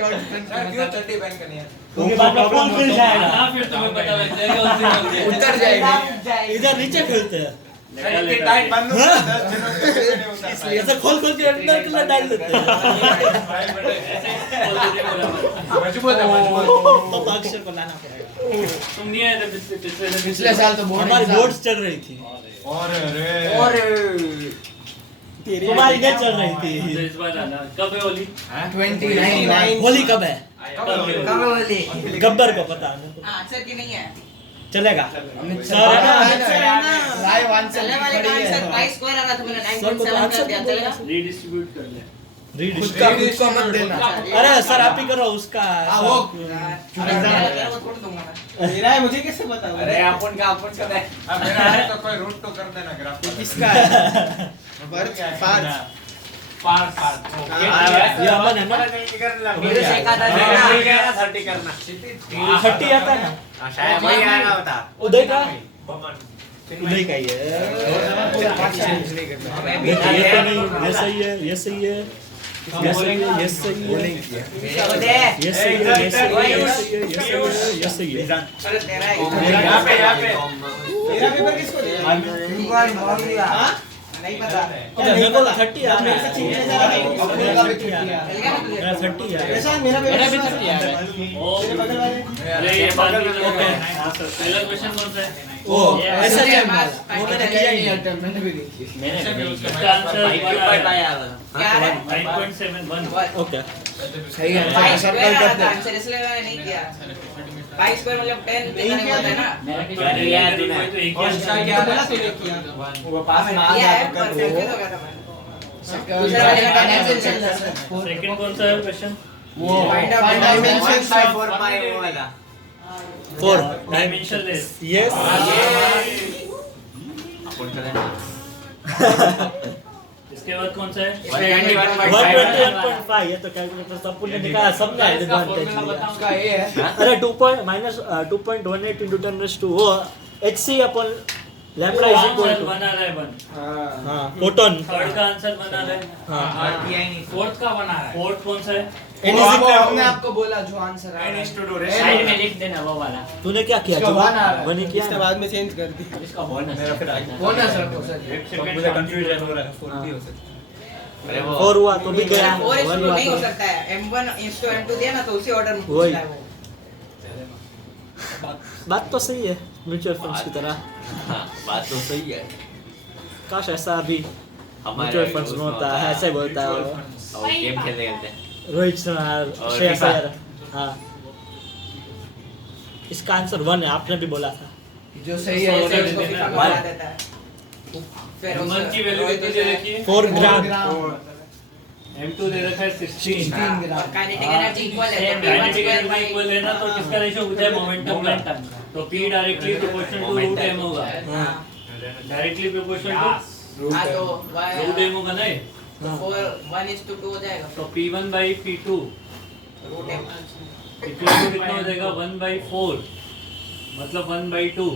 Short क्यों चड्डी पहन कर नहीं है क्योंकि बाद में पुल खुल जाएगा ना फिर तुम्हें पता लग जाएगा उस दिन उतर जाएगा इधर नीचे खेलते हैं इतनी टाइट बांध लो 10 दिनों तक नहीं उतर इसलिए ऐसे खोल खोल के अंदर के लिए डाल देते हैं मजबूत है मजबूत तो अक्षर को लाना पड़ेगा तुम नहीं आए थे पिछले साल तो हमारी बोर्ड्स चल रही थी और तुम्हारी नहीं चल रही थी तो इस बार आना कब है होली 29 होली कब है कब होली गब्बर को पता है आंसर की नहीं है चलेगा लाइव आंसर चलने वाले का आंसर 22 स्क्वायर आ रहा था मैंने 9.7 कर दिया चलेगा रीडिस्ट्रीब्यूट कर ले खुद का मत देना अरे सर आप ही करो उसका वो वो छोड़ दूंगा मैं मेरा है मुझे कैसे पता अरे अपन का दे अब मेरा है तो कोई रूट तो कर देना ग्राफ किसका है ये अमन है ना मेरे से एक आधा देना 30 करना 30 आता है ना शायद वही आना होता उदय का उदय का ही है ये तो नहीं ये सही है ये सही है ये सही है ये सही है ये सही है ये सही है ये सही है अरे तेरा है यहाँ पे मेरा पेपर किसको दिया नहीं पता मेरे को 30 है मेरे से छीनने जा रहा है मेरा 30 है चलेगा ना तुझे मेरा 30 है ऐसा मेरा पेपर मेरा भी 30 है ओ मेरे बगल वाले अरे ये बात भी ओके पहला क्वेश्चन कौन सा है ओ ऐसा ये है पास वो मैंने किया ही नहीं मैंने भी देखी मैंने इसका आंसर 9.71 ओके सही है 22 सर्कल स्क्वायर आ रहा करते था आंसर इसलिए मैंने नहीं किया 22 स्क्वायर मतलब 10 कितना नहीं होता है ना अरे यार तूने तो एक ही इसका आंसर क्या बोला तूने किया वो पास में आ किया है जाता पर कर कंफ्यूज हो गया था मैं दूसरा वाले का कैंसिल चल रहा है सेकंड कौन सा है क्वेश्चन वो Find out find dimensions dimensions of 4 pi वो वाला 4 डायमेंशनलेस यस इसके बाद कौन सा है 121.5 ये तो कैलकुलेटर सब पुण्य निकाला समझा एडवांटेज उसका ये है अरे 2.18 into 10 raised to वो hc upon lambda is equal to बना रहा है बन हाँ फोटोन थर्ड का आंसर बना रहा है हाँ फोर्थ का बना है फोर्थ कौन सा है n is हमने equal आपको बोला जो आंसर है n is to do side में लिख देना वो वाला तूने क्या किया इसका one आ रहा है। बनी किया इसके बाद में चेंज कर दी इसका बोनस बोनस रखो सर मुझे कंफ्यूजन हो रहा है 4 भी हो सकता है 4 हुआ तो भी गया 4 1 नहीं हुआ हो तो सकता है m1 m2 दिया ना तो उसी ऑर्डर में वही। पूछना है वो बात तो सही है म्यूचुअल फंड्स की तरह बात तो सही है काश ऐसा भी म्यूचुअल फंड्स में होता है ऐसे बोलता है वो और गेम खेलते खेलते रोहित शर्मा और श्रेयस FIFA। अय्यर हाँ इसका आंसर 1 है आपने भी बोला था जो सही है वो उसको दे FIFA देना में बना देता है फिर नंबर की वैल्यू कितनी दे रखी है 4 ग्राम m2 दे रखा है 16 काइनेटिक एनर्जी इक्वल है तो काइनेटिक एनर्जी इक्वल है ना तो किसका रेशियो होता है मोमेंटम का तो p directly proportional to root m होगा डायरेक्टली प्रोपोर्शनल हाँ टू तो रूट m होगा ना ये? तो 1:2 हो जाएगा तो p1 by p2 root m equal to कितना हो जाएगा 1/4 मतलब 1/2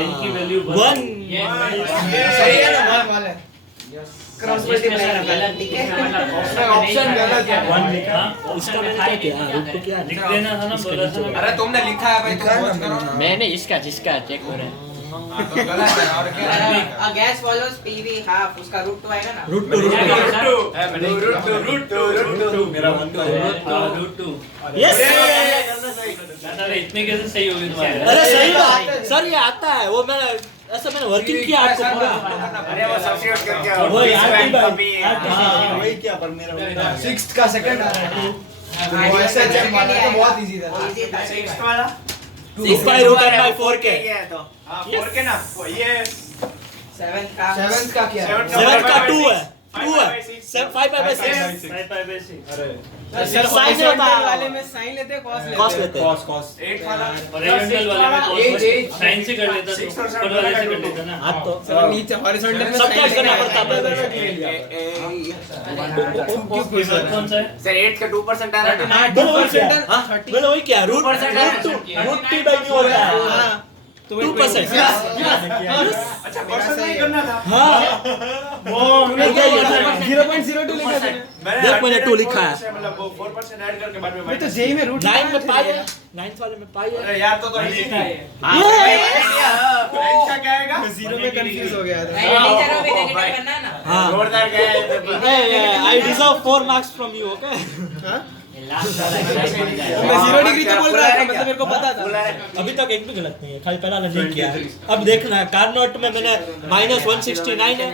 n की वैल्यू 1 सही है ना वन वाले क्रॉस मल्टीप्लाई गलत ठीक है ऑप्शन गलत है 1 लिखा इसका मैंने क्या किया रूट को क्या लिख देना था ना बोला था ना अरे तुमने लिखा है भाई तुम सोच करो ना मैंने इसका जिसका चेक हो रहा है हाँ, तो गलत है और क्या है a gas follows pv half उसका रूट 2 आएगा ना रूट 2 मेरा मन तो रूट 2 यस अरे इतने कैसे सही हो गए तुम्हारे अरे सही बात सर ये आता है वो मैंने ऐसा मैंने वर्किंग किया आपको पूरा अरे वो सब्स्टिट्यूट करके वो वही क्या पर मेरा 6th का सेकंड वो ऐसे चेक मारना तो बहुत इजी था इजी था 6th वाला 2 pi root n by 4k ये है तो हां 4k ना ये 7 का 7th का क्या है 7 का 2 है 2 है 5 by 6 अरे सर साइन होता वाले में साइन लेते कॉस लेते कॉस्ट लेते हैं कॉस 8 वाला हॉरिजॉन्टल वाले में Eight, eight. साइन से कर लेता तो Six और ऊपर वाले से कर लेता ना हाथ तो सर नीचे हॉरिजॉन्टल में सबट्रैक्ट करना पड़ता है इसके बाद कौन सा है सर 8 का 2% आ रहा है ना मैंने वही किया रूट 2 रूट t by न्यू होता है 2%. अच्छा क्वेश्चन नहीं करना था। हाँ तूने क्या लिखा है? 0.02 लिखा है। देख मैंने 2 लिखा है. मतलब वो 4% ऐड करके बाद में ये तो जेई में रूट 9 में पाई है, 9th वाले में पाई है. अरे यार तो इजी था ये। परीक्षा क्या आएगा? 0 में कंफ्यूज हो गया था। नहीं टीचर में नेगेटिव करना ना। हाँ. जोरदार गया है paper. I deserve 4 marks from you, okay? Last वाला मैं 0 डिग्री तो बोल रहा था, मतलब मेरे को पता था। अभी तक एक भी गलत नहीं है, खाली पहला वाला नहीं किया. अब देखना है कार्नोट में मैंने -169 है,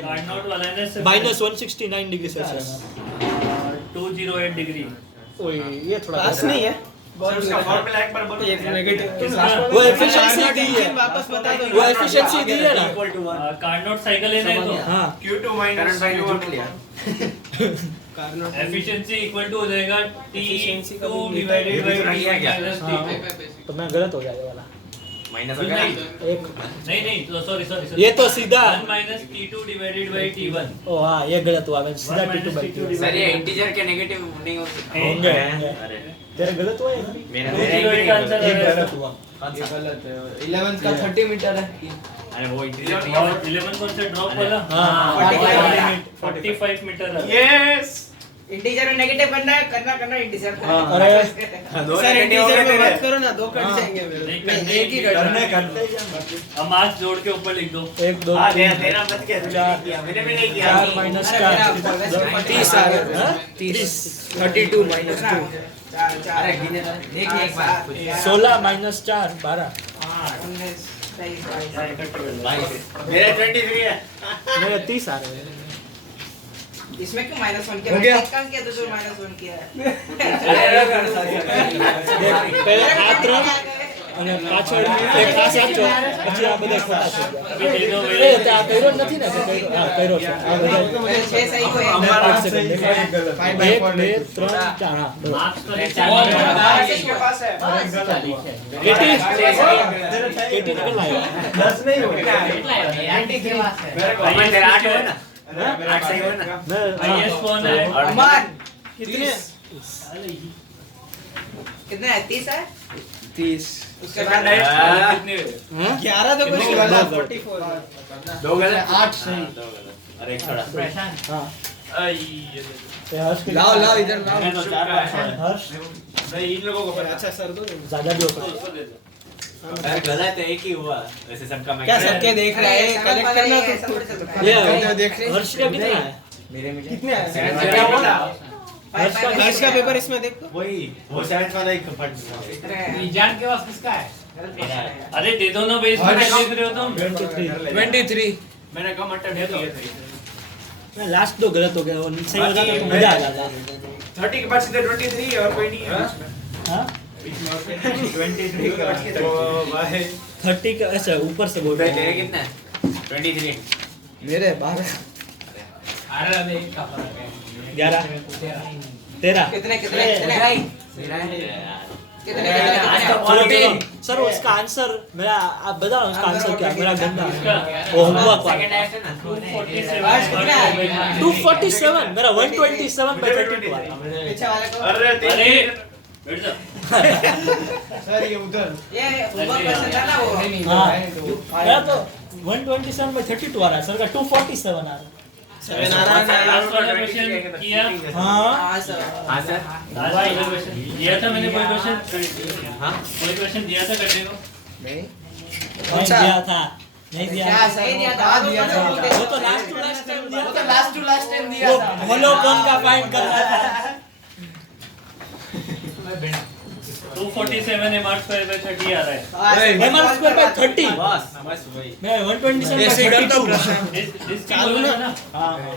कार्नोट वाला है ना -169 डिग्री सेल्सियस. 208 डिग्री. ओए ये थोड़ा पास नहीं है। उसका फॉर्मूला एक बार बोलो। ये नेगेटिव। वो एफिशिएंसी दी है, वापस बता दो। वो एफिशिएंसी दी है ना. कार्नोट साइकिल है ना ये तो. हाँ Q2 माइनस Q1 लिया। एफिशिएंसी इक्वल टू हो जाएगा Efficiency का T2 भी डिवाइडेड बाय हाँ। तो मैं गलत हो गया ये वाला. माइनस हो गया। एक नहीं तो सॉरी ये तो सीधा 1 minus T2 divided by T1. ओ हाँ ये गलत हुआ, मैं सीधा T2 by T1 सर ये इंटीजर के नेगेटिव नहीं हो सकते। होंगे. अरे तेरा गलत हुआ ये भी? मेरा 208 का आंसर एक है. गलत हुआ. ये गलत है। 11 का 30 मीटर है। अरे वो इंटीजर और 11 कौन से ड्रॉप वाला? हाँ. 45 मीटर है. यस। इंटीजर में नेगेटिव करना इंटीजर का। अरे दो सर नेगेटिव हो इंटीजर गए में मत तेरे। करो ना, दो कट हाँ। जाएंगे मेरे। नहीं, नहीं, करने एक ही की कट करने करना। करते हैं. अब मार्क्स जोड़ के ऊपर लिख दो. 1 2 हाँ 3 तेरा मत किया, तूने चार, नहीं किया, मैंने भी नहीं किया। 4 माइनस अरे 4 मेरा 30 आ गया। 30 32 माइनस 2। अरे गिने ना। देखिए एक बार 16 माइनस 4 12. 19 23 भाई मेरा 23 है। मेरे 30 आ रहे हैं. इसमें क्यों -1 किया? हो गया? एक काम किया तो जो -1 किया है। पहले हाथ रख અને પાછળ એક ખાસ આપજો પછી આ બધા ખોટા થઈ ગયા. अभी दे दो એ તે આ કર્યો જ નથી ને કે કર્યો? હા કર્યો છે. આ બધા मेरे 6 सही को एक 5 सेकंड देखो. 1 2 3 4 हाँ दो. मार्क्स तो इसके पास है। केटी केटी निकल आया. 10 नहीं हो गया। मेरे को भाई तेरा 8 है ना। 8 सही हो ना। मैं हाईएस्ट कौन है? अमन कितने? कितने है? 30 है? 30। उसके बाद कितने? 11 तो कुछ कितने गलत। गलत? 44। दो गलत। 8 सही। दो गलत। अरे एक छोड़ा। हाँ आई ते हर्ष के लाओ लाओ इधर लाओ। मैं तो 4 बार है। हर्ष नहीं इन लोगों को पता। अच्छा सर दो। ज्यादा भी होता है. अरे गलत है, एक ही हुआ वैसे सबका मैं क्या सबके देख रहे हैं? कलेक्ट करना ऐसा तो थोड़ी चलता है। ये देख रहे हैं? हर्ष का कितना है? कितने आए? क्या बोला? हर्ष का पेपर इसमें देख तो। वही वो 7 वाला एक फट जान के पास किसका है? मेरा है। अरे दे दो ना बेस में देख रहे हो तुम. 23 मैंने कम अटेम्प्ट किए थे। मैं लास्ट दो गलत हो गया. वो सही हो जाता तो मजा आ जाता. 30 के बाद सीधे 23 और कोई नहीं है इसमें। हाँ 23 तो भाई 30 का अच्छा ऊपर से बोल भाई रहे तेरे हैं. कितना है? 23। मेरे 12। 11 13 कितने कितने कितने मेरा है यार। कितने आज तो चलो 14। चलो सर उसका आंसर मेरा आप बताओ उसका आंसर क्या है? मेरा गंदा इसका वो होमवर्क सेकंड वाला है ना। 247 मेरा 127 by 32 आया. पीछे वाले को अरे अरे बैठ जा. सर ये उधर। ये ऊपर क्वेश्चन था ना वो हाँ मेरा तो 127 by 32 आ रहा है. सर का 247 आ रहा है. 7 आ रहा है। लास्ट वाला क्वेश्चन किया. हाँ हाँ सर हाँ सर। लास्ट वाला क्वेश्चन दिया था मैंने. कोई क्वेश्चन हाँ कोई क्वेश्चन दिया था करने को. नहीं दिया था. नहीं दिया क्या सही दिया था? दिया था। वो तो लास्ट टू लास्ट टाइम दिया था. लास्ट टू लास्ट टाइम दिया वो था होलो कौन का फाइंड कर रहा था. 247 है मार्क्स पर 30 आ रहा है. एमआर स्क्वायर बाय 30 बस बस वही। मैं 127 by ऐसे कर दो 32 प्रश्न। इस चालू ना.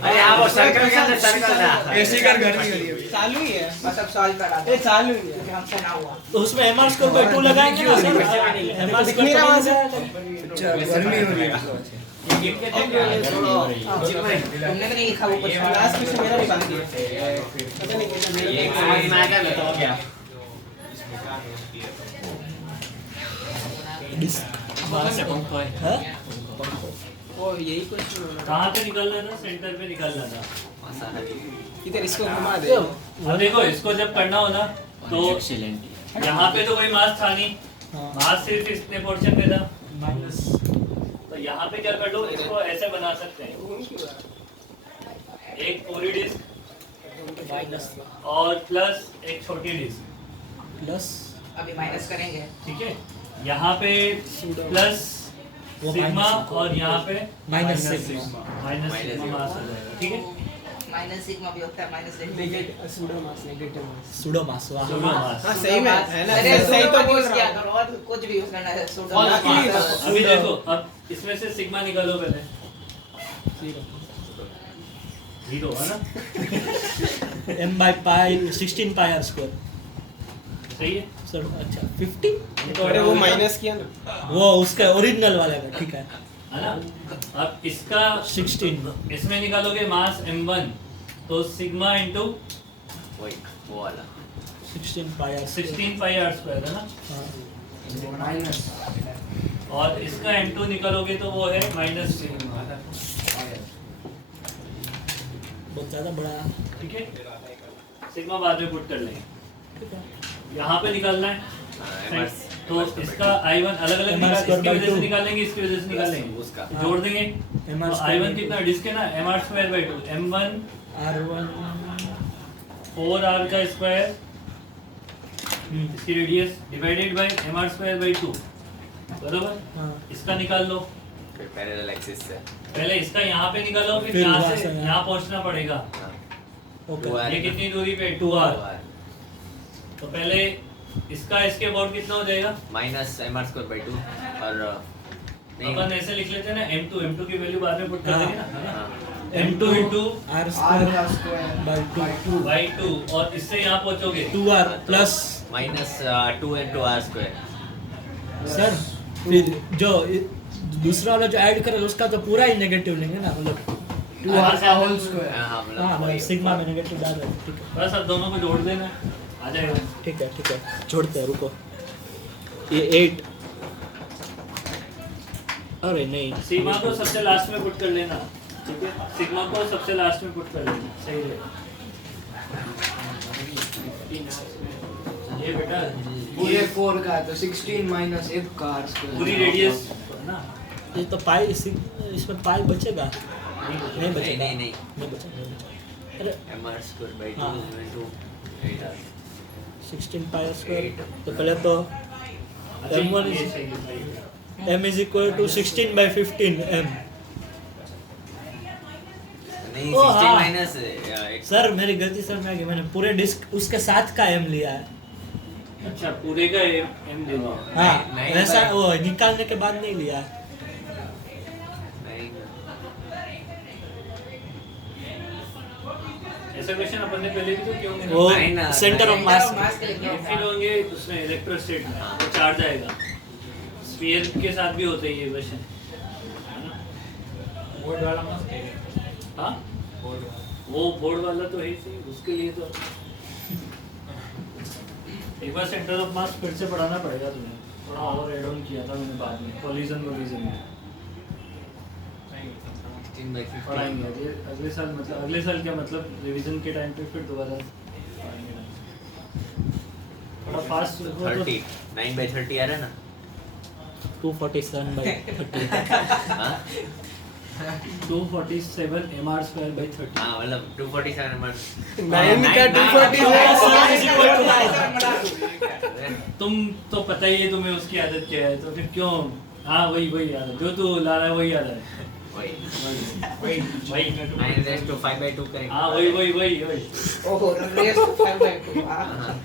अरे आप वो सर्कल के अंदर सर्कल ना। ऐसे कर घर में चालू ही है। मतलब सॉल्व करा ये चालू ही है। क्योंकि हमसे ना हुआ तो उसमें एमआर स्क्वायर बाय 2 लगाएंगे ना सर. एमआर दिख नहीं रहा वहाँ से। स्क्वायर गर्मी हो रही है। तुमने तो नहीं लिखा वो क्वेश्चन लास्ट क्वेश्चन मेरा नहीं बाकी है। पता नहीं कैसे ये समझ में आ गया ना तो हो गया। हाँ? ओ यही क्वेश्चन होना। कहाँ पे निकलना था? सेंटर पे निकलना था. इधर इसको घुमा दे। अब देखो इसको जब करना हो ना तो यहाँ पे तो कोई मार्क्स था नहीं. मार्क्स सिर्फ इतने पोर्शन में था. माइनस तो यहाँ पे क्या कर लो, इसको ऐसे बना सकते हैं, एक पूरी डिस्क माइनस और प्लस एक छोटी डिस्क, प्लस अभी माइनस करेंगे। ठीक है। यहाँ पे प्लस वो सिग्मा minus और यहाँ पे माइनस सिग्मा माइनस सिग्मा मास आ जाएगा, ठीक है। माइनस सिग्मा भी होता है, माइनस सूडो मास वाह सूडो मास। हाँ सही में है ना, अरे सही तो बोल यूज किया रहा करो, और कुछ भी यूज करना है सूडो और मास। please। अभी देखो, अब इसमें से सिग्मा निकालो पहले, जीरो है ना, m by pi 16 pi r square सही है। सर अच्छा 50 तो अरे वो माइनस किया ना, वो उसका ओरिजिनल वाला का ठीक है है ना। अब इसका 16 इसमें निकालोगे मास m1, तो सिग्मा इंटू वही वो वाला 16 pi r 16 पाई r स्क्वायर है ना, माइनस और इसका m2 निकालोगे तो वो है माइनस सिग्मा, बहुत ज्यादा बड़ा ठीक है। सिग्मा बाद में पुट कर लेंगे, ठीक है यहाँ पे निकालना है, तो इसका I1 अलग अलग MR इसकी square by वजह से 2 निकालेंगे, इसकी वजह से निकालेंगे, उसका जोड़ देंगे। MR तो square I1 by कितना डिस्क है ना, mr square by 2, m1 r1 4r का स्क्वायर, इसकी radius divided by mr square by 2, बरोबर। हाँ इसका निकाल लो, फिर पैरेलल एक्सिस से पहले इसका यहाँ पे निकालो, फिर फिर यहाँ वहाँ से से यहाँ। यहाँ पहुँचना पड़ेगा। ओके 2r ये कितनी दूरी पे 2r, तो पहले इसका इसके अबाउट कितना हो जाएगा, माइनस mr स्क्वायर बाई 2 और अपन ऐसे लिख लेते हैं ना, m2 की वैल्यू बाद में पुट कर देंगे ना, है ना? हाँ, m2 into r r square का स्क्वायर by 2 बाई 2, और इससे यहाँ पहुँचोगे 2r plus minus 2 into r square sir फिर जो दूसरा वाला जो ऐड करेगा उसका तो पूरा ही नेगेटिव लेंगे ना, मतलब 2r का होल स्क्वायर। हाँ हाँ मतलब मतलब सिग्मा में नेगेटिव डाल रहे हैं ठीक है बस अब दोनों को जोड़ देना, आ जाएगा। ठीक है जोड़ते हैं रुको ये 8 अरे नहीं सिग्मा को सबसे लास्ट में पुट कर लेना, ठीक है। सिग्मा को सबसे लास्ट में पुट कर लेना, सही रहेगा। ये बेटा ये 4 का है, तो 16 माइनस 1 का r स्क्वायर। पूरी रेडियस ना, ये तो पाई इसमें पाई बचेगा नहीं बचेगा नहीं नहीं बचेगा अरे mr स्क्वायर बाई 2 हाँ। into 8r 16 पाई स्क्वायर तो पहले तो अच्छा, m1 ये is सही है, सही है। m is equal to 16 by 15 m नहीं ओ, 16 हाँ। माइनस सर मेरी गलती सर में आ गई, मैंने पूरे डिस्क उसके साथ का m लिया है अच्छा पूरे का m दे दो। हाँ नहीं, वैसा भाई। वो निकालने के बाद नहीं लिया है ऐसा क्वेश्चन अपन ने पहले भी तो क्यों नहीं वो नहीं ना, centre of centre mass of mass के लिए ये फिल होंगे उसमें इलेक्ट्रोस्टेट में, वो चार्ज आएगा। स्फीयर के साथ भी होते हैं ये क्वेश्चन, बोर्ड वाला मस्त है। हाँ वो बोर्ड वाला तो है ही सही, उसके लिए तो एक बार सेंटर ऑफ मास फिर से पढ़ाना पड़ेगा तुम्हें, थोड़ा और एड ऑन किया था मैंने बाद में कोलिजन में 16 by 15 पढ़ाएंगे। अगले साल मतलब अगले साल क्या मतलब रिवीजन के टाइम पे फिर दोबारा पढ़ाएंगे। थोड़ा फास्ट 30 9 by 30 आ रहा है ना 247 by 30 हाँ 247 mr square by 30। हाँ मतलब 247 mr 9 का 247 तुम तो पता ही है तुम्हें उसकी आदत क्या है, तो फिर क्यों। हाँ वही आदत जो तू ला रहा है वही आदत है, वही वही 9 raised to 5 by 2 करेंगे हाँ वही ओहो रेस 5 by 2 हाँ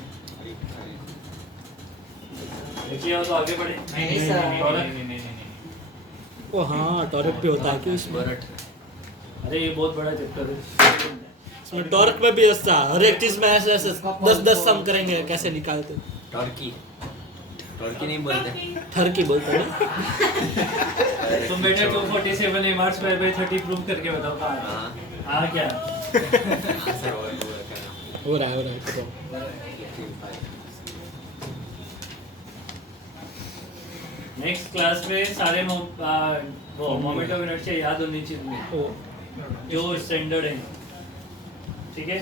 देखिए वो तो आगे बढ़े। नहीं, सर। टॉरक। ओ हाँ टॉर्क भी होता है कि इसमें बरट अरे ये बहुत बड़ा चैप्टर है। इसमें टॉर्क में भी ऐसा हर एक चीज में ऐसे ऐसे 10 सम करेंगे कैसे निकालते टर्की नहीं बोलते ठरकी बोलते हैं ना? तुम बेटा 247 mr square by 30 प्रूव करके बताओ कहाँ है? हाँ हाँ क्या सर हो रहा है करो। नेक्स्ट क्लास में सारे वो मोमेंट ऑफ इनर्शिया याद होनी चाहिए ओ जो स्टैंडर्ड है, ठीक है।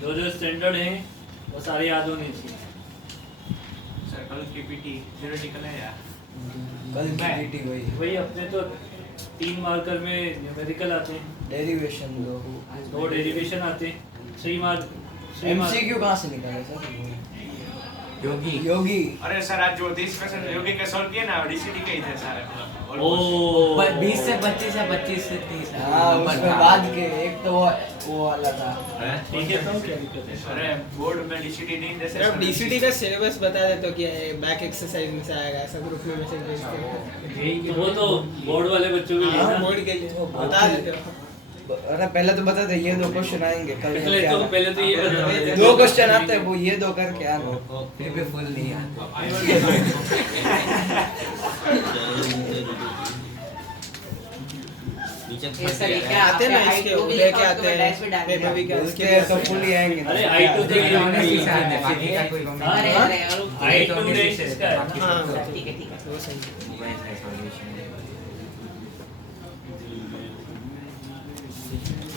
जो स्टैंडर्ड है वो सारे याद होने चाहिए। सर्कल पीपीटी थ्योरेटिकल है यार। वही अपने तो 3 मार्कर में न्यूमेरिकल आते हैं, डेरिवेशन दो 2 डेरिवेशन आते हैं, 3 मार्क एमसीक्यू कहाँ से निकाले सर? योगी अरे सर आज जो 30 क्वेश्चन योगी के सॉल्व किए ना डीसीडी के ही थे सारे मतलब ओ 20 से 25 है, 25 से 30 है। हाँ उसमें बाद के एक तो वो वाला था। ठीक है, तो क्या दिक्कत है? अरे बोर्ड में डीसीडी नहीं जैसे सर डीसीडी का सिलेबस बता दे तो क्या है, बैक एक्सरसाइज में से आएगा, ऐसा ग्रुप में मैसेज भेजते हैं। वो तो बोर्ड वाले बच्चों के लिए हाँ ना। बोर्ड के लिए बता देते हो। अरे पहले तो बता दे ये 2 क्वेश्चन आएंगे कल पहले तो ये बता दे। 2 क्वेश्चन आते हैं वो ये 2 करके आना। फिर भी फुल नहीं आता। ये सर ये क्या आते ना इसके लेके आते हैं पेपर भी क्या उसके तो फुल ही आएंगे। अरे I2 बाकी का कोई अरे अरे I2 रेस इसका है ना। हाँ ठीक है ठीक है। वो सही है।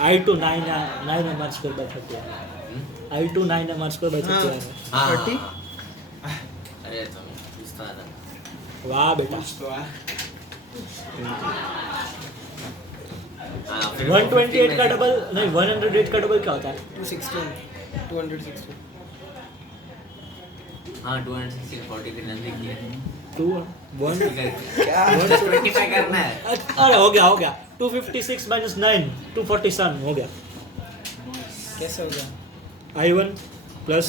I2 9 marks score by 30 I2 9 marks score by 30 30 अरे तो पूछता था वाह बेटा तो है 128 का डबल नहीं 108 का डबल क्या होता है 216 हाँ 216 43 नजदीक ही है 2 1 क्या 25 करना है अरे हो गया 256 minus 9 247 हो गया कैसे हो गया? I1 plus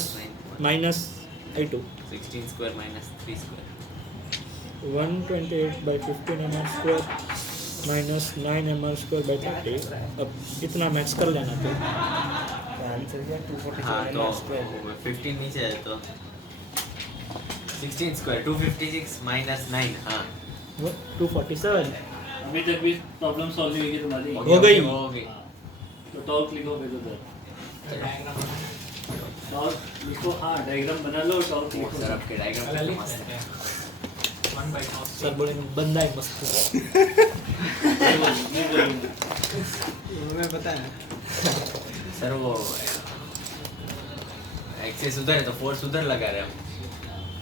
minus I2 16 square minus 3 square 128 by 15 mr square minus 9 mr square by 30 अब इतना मैथ्स कर लेना तो आंसर क्या हाँ 247 तो स्क्वायर 15 नीचे है तो 16 square 256 minus 9 हाँ 247 अभी तक भी प्रॉब्लम सॉल्व नहीं हुई तुम्हारी। हो गई। हो गई तो टॉर्क लिखो फिर उधर। टॉर्क लिखो, हाँ डायग्राम बना लो, टॉर्क लिखो। सर आपके डायग्राम कितने मस्त है सर बोलेंगे बंदा ही मस्त है नहीं बोलूंगा। हमें पता है। सर वो एक्सेस उधर है तो फोर्स उधर लगा रहे हम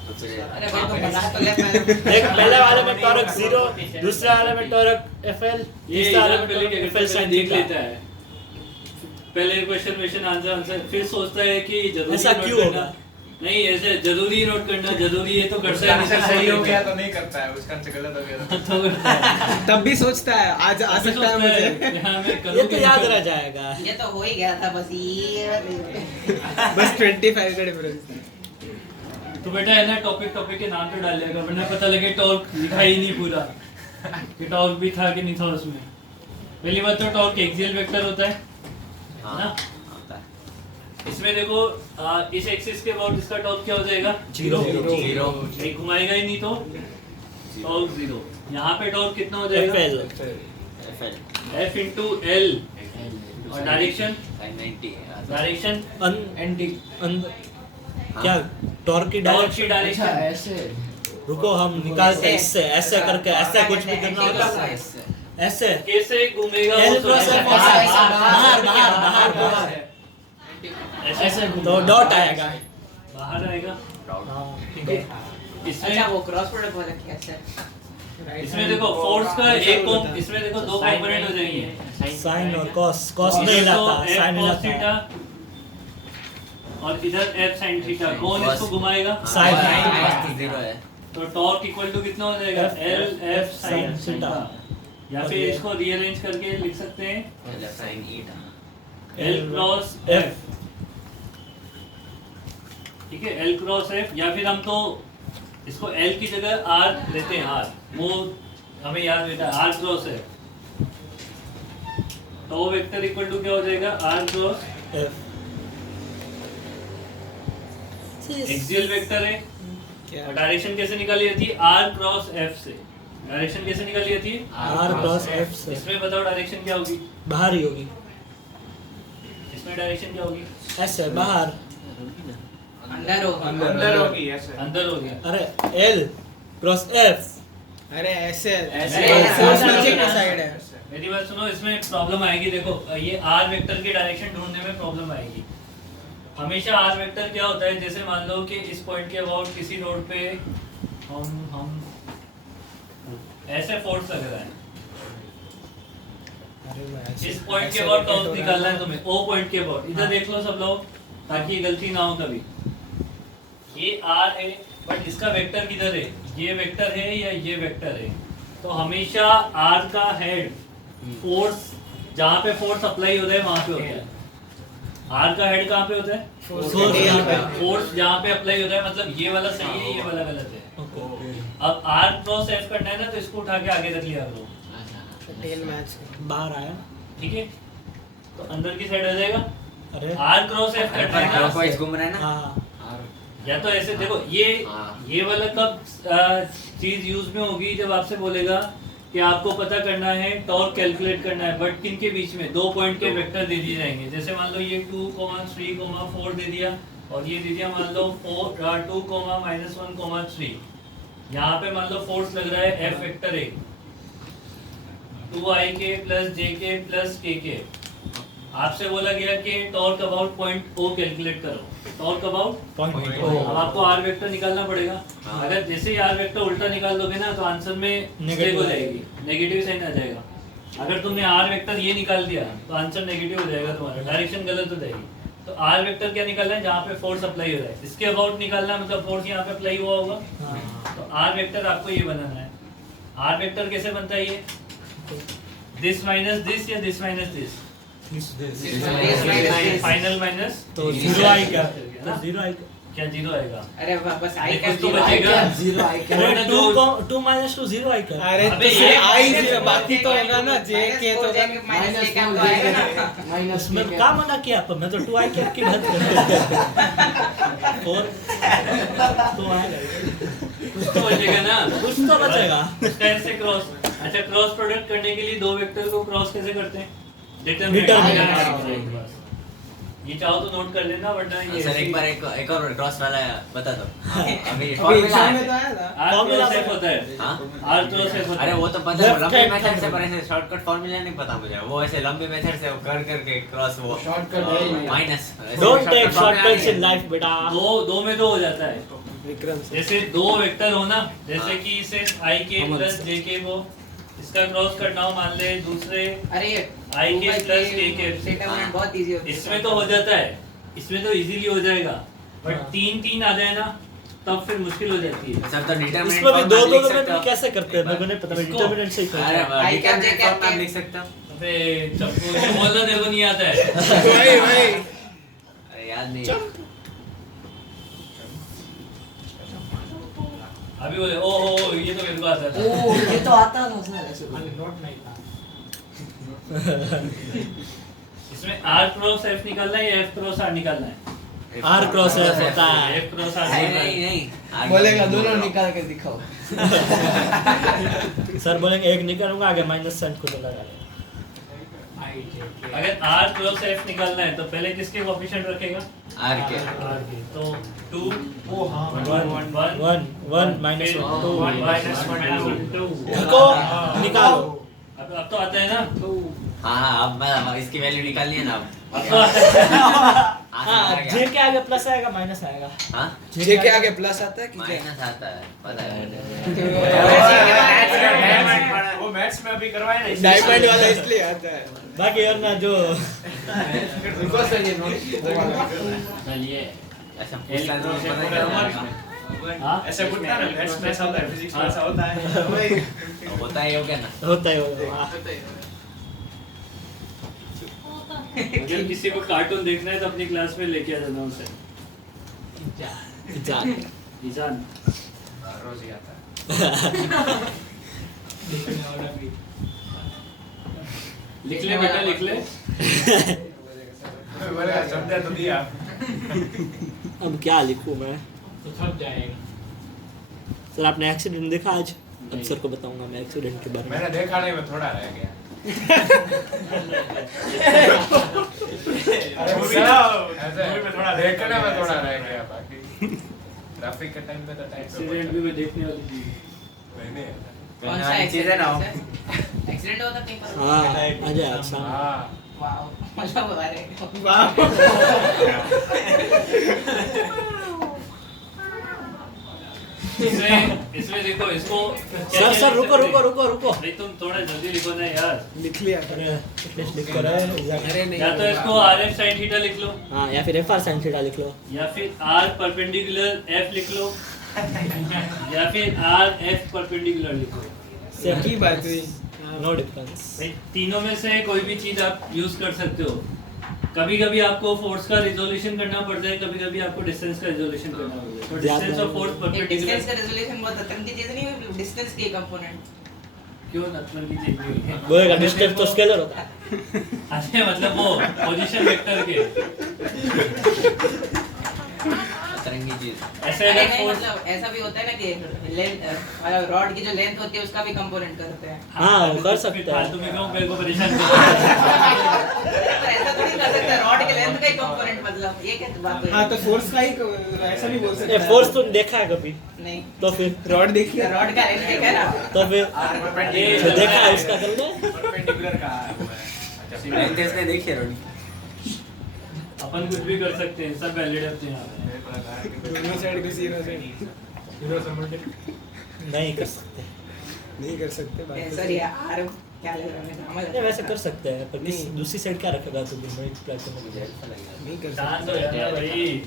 तो फिर अरे भाई तो बता तो ले पहले। एक पहले वाले में टॉर्क 0 दूसरे वाले में टॉर्क FL ये तीसरे वाले में पहले टॉर्क क्या FL sin देख theta। लेता है, पहले क्वेश्चन आंसर फिर सोचता है कि जरूरी ऐसा नोट क्यों करना। होगा? नहीं ऐसे जरूरी नोट करना जरूरी है तो करता है, नहीं तो सही हो गया तो तो नहीं करता है उसका आंसर गलत हो गया तो करता है। तब भी सोचता है आज आ अभी सकता है सोचता मुझे। यहाँ मैं ये करूँ तो याद रह जाएगा ये तो हो ही गया था बस ये। बस 25 का डिफरेंस। तो बेटा है ना टॉपिक के नाम पे डाल देगा, वरना पता लगे टॉर्क लिखा ही नहीं पूरा कि टॉर्क भी था कि नहीं था उसमें। पहली बात तो टॉर्क एक्सियल वेक्टर होता है ना। होता है इसमें देखो इस एक्सिस के अबाउट इसका टॉर्क क्या हो जाएगा? 0 नहीं घुमाएगा ही नहीं तो टॉर्क 0। यहाँ पे टॉर्क कितना हो जाएगा? FL FL F into L और डायरेक्शन sin 90 डायरेक्शन क्या टॉर्क की टॉर्क की डायरेक्शन डायरेक्शन रुको हम निकालते हैं इससे ऐसे करके ऐसे कुछ भी करना होगा ऐसे कैसे घूमेगा L वो cross F बाहर ऐसे तो डॉट आएगा बाहर आएगा। हाँ ठीक है, अच्छा इसमें वो क्रॉस प्रोडक्ट वाला क्या सर? इसमें देखो फोर्स का इसमें देखो 2 कंपोनेंट हो जाएंगे, साइन और कॉस नहीं इधर तो लाता F साइन cos लाता थीटा और इधर F sin थीटा। कौन इसको घुमाएगा? Sin जीरो है तो टॉर्क इक्वल टू कितना हो जाएगा? L F sin theta. या फिर इसको रीअरेंज करके लिख सकते हैं sin eta L cross F। ठीक है, L क्रॉस F, या फिर हम तो इसको L की जगह R लेते हैं, R वो हमें याद रहता है R क्रॉस F। तो वो वेक्टर इक्वल टू क्या हो जाएगा? R cross F axial vector है और डायरेक्शन कैसे निकाली जाती है? R क्रॉस F से। डायरेक्शन कैसे निकाली जाती है? R क्रॉस F से इसमें बताओ डायरेक्शन क्या होगी? बाहर ही होगी इसमें डायरेक्शन क्या होगी? ऐसे बाहर अंदर हो अंदर होगी ऐसे अंदर हो गया। अरे L क्रॉस F अरे ऐसे ऐसे फोर्स नीचे की साइड है। मेरी बात सुनो, इसमें प्रॉब्लम आएगी। देखो ये R वेक्टर की डायरेक्शन ढूंढने में प्रॉब्लम आएगी। हमेशा R वेक्टर क्या होता है, जैसे मान लो कि इस पॉइंट के अबाउट किसी रोड पे हम ऐसे फोर्स लग रहा है, अरे मैं ऐसे- इस पॉइंट के ऐसे बाद rotate टॉर्क हो रहा निकालना है ना। तुम्हें, ओ पॉइंट के बाद। इधर देख लो सब लोग, ताकि ये गलती ना हो कभी। ये आर है, बट इसका वेक्टर किधर है? ये वेक्टर है या ये वेक्टर है? तो हमेशा आर का हेड फोर्स, जहाँ पे फोर्स अप्लाई होता है वहां पे होता है। आर का हेड कहाँ पे होता है? फोर्स जहाँ पे अप्लाई होता है, मतलब ये वाला सही है, ये वाला गलत है। अब आर क्रॉस एफ करना है ना, तो इसको उठा के आगे रख लिया करो, टेल मैच बाहर आया। ठीक है? तो अंदर की साइड आ जाएगा। अरे आर क्रॉस एफ करना है ना, क्लॉकवाइज घूम रहा है ना। हाँ या तो ऐसे देखो, ये वाला कब चीज यूज में होगी? जब आपसे बोलेगा कि आपको पता करना है, टॉर्क कैलकुलेट करना है, बट किन के बीच में? 2 पॉइंट के वेक्टर दे दिए जाएंगे। जैसे मान लो ये 2, 3, 4 दे दिया, और ये दे दिया मान लो 4, 2, -1, 3। यहाँ पे मान लो फोर्स लग रहा है एफ वेक्टर है 2ik + jk + kk। आपसे बोला गया कि torque about point O calculate करो। टॉर्क अबाउट पॉइंट अब आपको आर वेक्टर निकालना पड़ेगा। अगर जैसे ही आर वेक्टर उल्टा निकाल दोगे ना, तो आंसर में मिस्टेक हो जाएगी, नेगेटिव साइन आ जाएगा। अगर तुमने आर वेक्टर ये निकाल दिया तो आंसर नेगेटिव हो जाएगा, तुम्हारा डायरेक्शन गलत हो जाएगी। तो आर वेक्टर क्या निकालना है? जहाँ पे फोर्स अप्लाई हो रहा है, इसके अबाउट निकालना है, मतलब फोर्स यहाँ पे अप्लाई हुआ होगा। तो आर वेक्टर आपको ये बनाना है। आर वेक्टर कैसे बनता है? ये दिस माइनस दिस या this minus this, final minus तो 0 आई क्या? तो 0 आई क्या 0 आएगा? अरे बस आई कुछ का तो बचेगा। अरे 2 2 - 2 0 आई क्या? अरे अबे तो ये आई माइनस जीरो बाकी तो होगा ना, जे के तो माइनस के तो आएगा ना। उसमें क्या मना किया पर मैं तो 2 आई क्या की बात कर रहा हूं। 4 तो आएगा, कुछ तो बचेगा ना, कुछ तो बचेगा। कैसे क्रॉस? अच्छा, क्रॉस प्रोडक्ट करने के लिए दो वेक्टर को क्रॉस कैसे करते हैं? डिटरमिनेंट। ये चाहो तो नोट कर लेना, वरना ये सर एक बार एक और क्रॉस वाला बता दो। अभी अभी एग्जाम में तो आया था। आर Formula क्रॉस एफ होता है। हाँ? आर क्रॉस एफ होता अरे है। वो तो पता है, Left लंबे hand मेथड से, formula। पर ऐसे शॉर्टकट फार्मूला नहीं पता मुझे। वो ऐसे लंबे मेथड से कर करके क्रॉस वो शॉर्टकट है ही नहीं। Minus. Don't take shortcuts in life बेटा। दो में तो हो जाता है। विक्रम से जैसे दो वेक्टर हो ना, जैसे कि इसे i k + j k को इसका क्रॉस करना हो, मान ले दूसरे अरे ये i k + k k, determinant बहुत इजी होता है। इसमें तो हो जाता है, इसमें तो इजीली हो जाएगा। बट 3 आ जाए ना, तब फिर मुश्किल हो जाती है। सर तो डिटरमिनेंट इसमें भी दो में कैसे करते हैं मेरे को नहीं पता। मैं इसको- डिटरमिनेंट से ही करता अरे हूं। डिटरमिनेंट फॉर्म में आप लिख सकते हो। अबे चप्पू, ये बोलना तेरे को नहीं आता है। वही अरे याद नहीं है। अभी बोले ओ हो, ये तो मेरे को आता था। ये तो आता था सर ऐसे। इसमें r क्रॉस f निकालना है या f क्रॉस r निकालना है? R क्रॉस F होता है। f क्रॉस r नहीं निकालना है। नहीं नहीं बोलेगा दोनों निकाल के दिखाओ। सर बोलेंगे एक निकालूंगा, आगे माइनस साइन को तो लगा देगा। अगर r क्रॉस f निकालना है तो पहले किसके कोएफिशिएंट रखेगा? आर के r के। तो 2 ओ हां 1 1 माइनस 2 -1 2 देखो निकालो। अब तो आता है ना? हाँ हाँ अब मैं इसकी वैल्यू निकालनी है ना अब। अब तो आता है। हाँ जे के आगे प्लस आएगा माइनस आएगा। हाँ जे के आगे प्लस आता है कि क्या? माइनस आता है पता है। वो मैथ्स में अभी करवाया ना डायमंड वाला इसलिए आता है। बाकी और ना जो रुको सर, ये नोट चलिए ऐसा पूछना तो पता है हाँ ऐसे पूछता है ना, मैथ्स में ऐसा होता है, फिजिक्स में ऐसा होता है। होता है क्या ना। होता है होगा। अगर किसी को कार्टून देखना है तो अपनी क्लास में लेके आ जाना उसे। जा ईजान रोज ही आता है। लिख ले बेटा, लिख ले। बोलेगा शब्द तो दिया। अब क्या लिखूं मैं? तो थक जाएगा। सर आपने एक्सीडेंट देखा आज? अब सर को बताऊंगा मैं एक्सीडेंट के बारे में। मैंने देखा नहीं, मैं थोड़ा रह गया। अरे मूवी में थोड़ा देखने में थोड़ा रह गया, बाकी ट्रैफिक के टाइम पे तो टाइम एक्सीडेंट भी कोई देखने वाली चीज है। नहीं कौन सा चीज है ना। एक्सीडेंट हुआ था कहीं पर? हाँ अजय अच्छा। हाँ वाओ, मतलब अरे इसमें इसमें देखो इसको सर रुको नहीं तुम थोड़ा जल्दी लिखो ना यार। लिख लिया अरे टेस्ट लिख कर है अरे नहीं या तो इसको RF sin थीटा लिख लो, हाँ या फिर FR sin थीटा लिख लो, या फिर R परपेंडिकुलर F लिख लो, या फिर R F परपेंडिकुलर लिख लो। सेम की बात हुई नो डिफरेंस। भाई तीनों में से कोई भी चीज आप यूज कर सकते हो। कभी कभी आपको फोर्स का रिजोल्यूशन करना पड़ता है, कभी कभी आपको डिस्टेंस का रिजोल्यूशन करना पड़ता है। तो डिस्टेंस और फोर्स परपेंडिकुलर डिस्टेंस का रेजोल्यूशन बहुत अतरंग की चीज नहीं है, डिस्टेंस के कंपोनेंट। क्यों नतमन की चीज नहीं है? बोलेगा डिस्टेंस तो स्केलर होता है। अच्छा मतलब वो पोजीशन वेक्टर के तरंगी चीज। ऐसे अरे अगर नहीं फोर्स मतलब ऐसा भी होता है ना कि लेंथ मतलब रॉड की जो लेंथ होती है उसका भी कंपोनेंट करते हैं। हाँ वो कर सकते हैं। फालतू में क्यों मेरे को परेशान कर रहे हो? तो ऐसा थोड़ी कर सकते हैं, रॉड के लेंथ का ही कंपोनेंट मतलब ये क्या बात हुई? हाँ तो फोर्स का ही ऐसा नहीं बोल सकते ये फोर्स तो देखा है कभी, नहीं तो फिर रॉड देखिए रॉड का लेंथ देखा है ना। तो फिर ये जो देखा है उसका कर लो। परपेंडिकुलर का वो है। अच्छा लेंथ इसने देखी है रोनी। अपन कुछ भी कर सकते हैं, सब वैलिड अपने यहाँ पे। मेरे को लगा है कि दोनों साइड को जीरो साइड जीरो समझ नहीं कर सकते, नहीं कर सकते बात तो सर ये आर क्या लग रहा है समझ नहीं वैसे कर सकते हैं, पर किस नहीं। दूसरी साइड क्या रखेगा तो मैं प्लेटफॉर्म मुझे ऐसा लगा। नहीं कर शांत हो सकते जाओ भाई।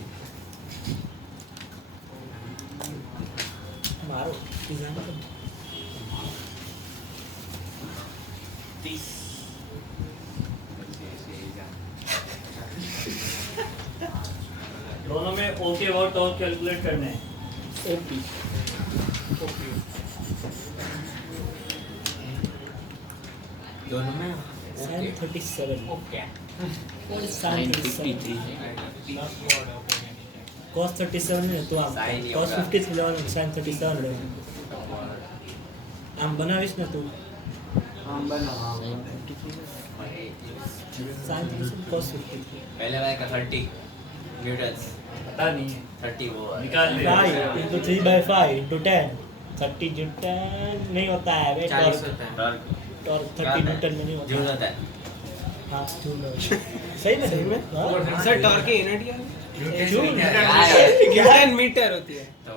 मारो डिजाइन कर। दोनों में ओके और टॉर्क कैलकुलेट करने हैं। ओपी दोनों में sin 37 ओके। sin 53 cos 37 ને તો આમ Sin cos યોગા. 53 લેવાનું sin 37 લેવાનું આમ બનાવીશ ને તું sin 37 cos 53 पहले वाले का 30 न्यूटन्स, पता नहीं है, 30 वो है। निकाल ले। 5 into 3/5 into 10 30 न्यूटन नहीं होता है वे 40 होता है। टॉर्क 30 न्यूटन में नहीं जूल होता होता है। हाँ जूल सही में सही में? हाँ। सर टॉर्क की यूनिट क्या है? जूल न्यूटन मीटर होती है तो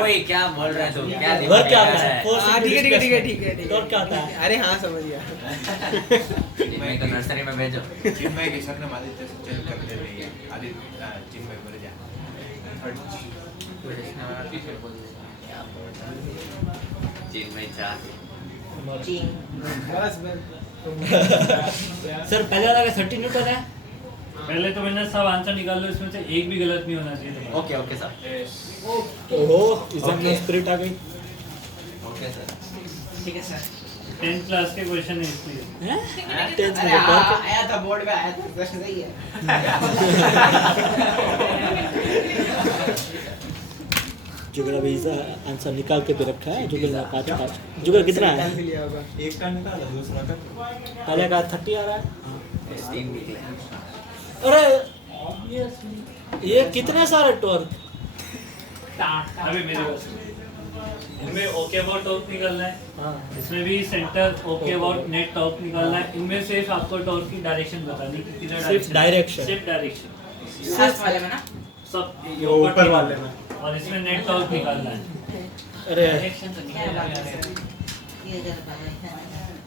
वही क्या बोल रहे तुम? क्या दिमाग वर्क क्या में होता आ है रहा फोर्स हाँ ठीक है ठीक है ठीक है ठीक है टॉर्क क्या होता है अरे हाँ समझ गया मैं तो नर्सरी में भेजो। चिन्मय के शक्ल में आदित्य से चेंज कर दे रही है। आदित्य चिन्मय बोले जा। चीन में चार। बस बस सर पहले वाला का 30 न्यूटन है पहले तो मैंने सब आंसर निकाल लो, इसमें से एक भी गलत नहीं होना चाहिए तुम्हारा। Okay okay sir. ओहो एग्जाम में स्पिरिट आ गई ओके सर। ठीक है सर। 10th क्लास के क्वेश्चन है इसलिए। हैं 10th अरे में हाँ टॉर्क आया था बोर्ड में आया था प्रश्न सही है। जुगल अभी आंसर निकाल के भी रखा है जुगल ने 5 जुगल कितना है टाइम लिया होगा एक का निकाला दूसरा का पहले का 30 आ रहा है तीन निकले। अरे ये कितने सारे टॉर्क अभी मेरे पास इनमें ओके अबाउट टॉर्क निकालना है, हाँ इसमें भी centre okay about net torque निकालना है। इनमें सिर्फ आपको टॉर्क की डायरेक्शन बतानी कि किधर सिर्फ डायरेक्शन सिर्फ डायरेक्शन लास्ट वाले में ना सब ये ऊपर वाले में और इसमें नेट टॉर्क निकालना है। अरे क्या बात है सर? ये जरा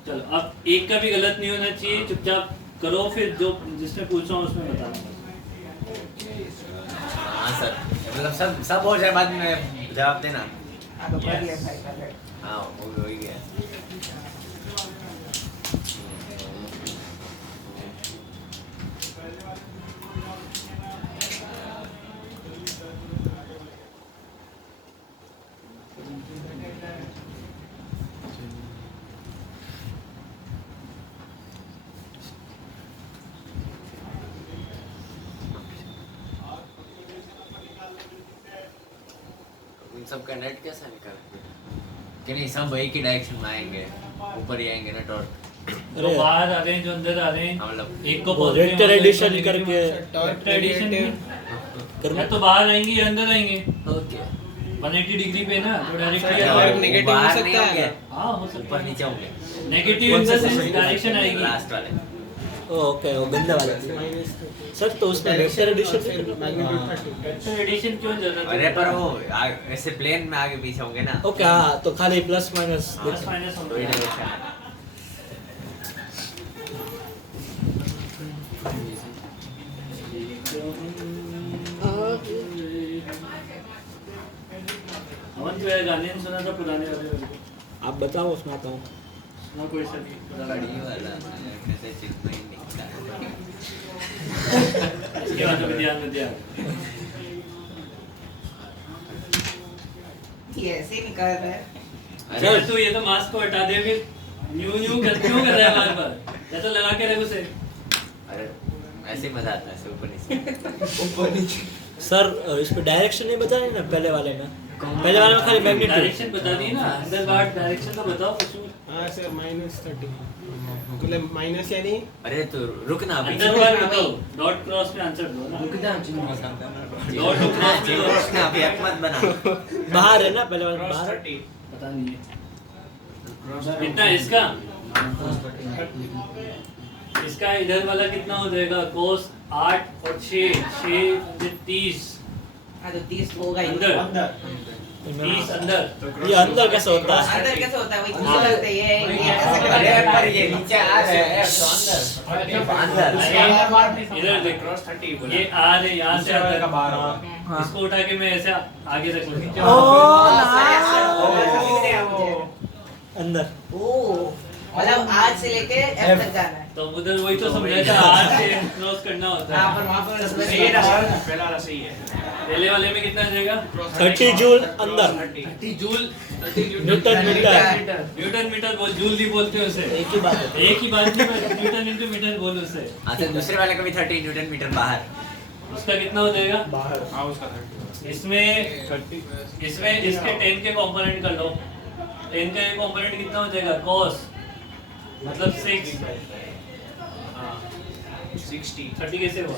चलो अब एक का भी गलत नहीं होना चाहिए, चुपचाप करो, फिर जो जिसने पूछा हूँ उसमें बताना। हाँ सर, मतलब सब हो जाए बाद में जवाब देना। आप पढ़ लिया भाई पहले। हाँ वो ही गया। इन सब का नेट कैसा निकाल कि नहीं सब एक ही डायरेक्शन में आएंगे, ऊपर ही आएंगे ना टॉर्क। जो बाहर आ रहे हैं जो अंदर आ रहे हैं, हाँ, मतलब एक को वो पॉजिटिव वेक्टर एडिशन करके टॉर्क एडिशन करना या तो बाहर आएंगे या अंदर आएंगे। ओके 180 डिग्री पे ना तो डायरेक्टली टॉर्क नेगेटिव हो बाहर सकता नहीं है होंगे, हाँ हो सकता ऊपर है। नीचे होंगे। Negative in the sense direction आएगी। लास्ट वाले ओके वो गंदे वाले सर तो उसमें vector addition magnitude 30 vector addition क्यों जरूरत है? अरे पर वो ऐसे प्लेन में आगे पीछे होंगे ना। ओके हाँ तो खाली प्लस माइनस प्लस माइनस वही होता है। डायरेक्शन है। अमन जो है गाने नहीं सुना था पुराने वाले आप बताओ सुनाता हूँ ना कोई सा नहीं पुराना। बड़ी वाला कैसे चित्र नहीं दिखता है। इसके बाद में ध्यान में दिया। ये ऐसे ही निकाल रहा है। चल तू ये तो मास्क को हटा दे फिर न्यू न्यू क्यों कर रहा है बार बार? या तो लगा के रख उसे। अरे ऐसे ही मजा आता है ऊपर नीचे। सर इस पे डायरेक्शन नहीं बताया ना पहले वाले में खाली मैग्नीट्यूड डायरेक्शन बता दी ना, अंदर बाहर डायरेक्शन तो बताओ उसमें। हाँ सर -30 मतलब माइनस यानी अरे तो रुक ना अभी। अंदर बाहर बताओ, डॉट क्रॉस में आंसर दो ना। डॉट क्रॉस में दो। रुक ना अभी मत बना। बाहर है ना पहले वाले बाहर पता नहीं है कितना है इसका। इसका इधर वाला कितना हो जाएगा? cos 8 और 6 30 हाँ तो 30 होगा ही। अंदर 30 अंदर। ये अंदर कैसे होता है अंदर कैसे होता है? वही चीज़ लगता है ये कैसे अरे करते पर हैं? ये नीचे आ रहा है तो अंदर। इधर देख ये आ रहे यहाँ से अंदर। इसको उठा के मैं ऐसे आगे रख लूँगा। अंदर मतलब आज से लेके F तक जाना है। तो उधर वही तो समझा था, आर से क्रॉस करना होता हाँ है। पर वहाँ पर पहले वाले में कितना जाएगा? 30 जूल अंदर 30 joule newton metre newton metre बोल, जूल नहीं बोलते उसे। एक ही बात है एक ही बात नहीं, न्यूटन इंटू मीटर बोल उसे। अच्छा दूसरे वाले का भी 30 न्यूटन मीटर बाहर। उसका कितना हो जाएगा? इसमें इसके 10 के कंपोनेंट कर लो। 10 का कंपोनेंट कितना हो जाएगा? cos मतलब 6 30 कैसे हुआ?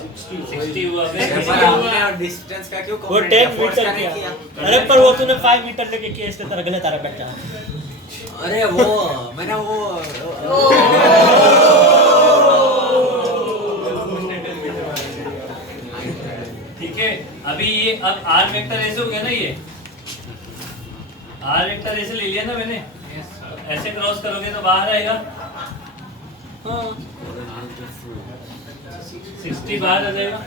60 हुआ फिर पर आपने और डिस्टेंस का क्यों वो 10 मीटर किया अरे पर वो तूने 5 मीटर लेके किया इसलिए तेरा गलत आ रहा बेटा अरे वो मैंने वो ठीक है। अभी ये अब r वेक्टर ऐसे हो गया ना, ये r वेक्टर ऐसे ले लिया ना मैंने। ऐसे क्रॉस करोगे तो बाहर आएगा। हाँ 60 बाहर आ जाएगा।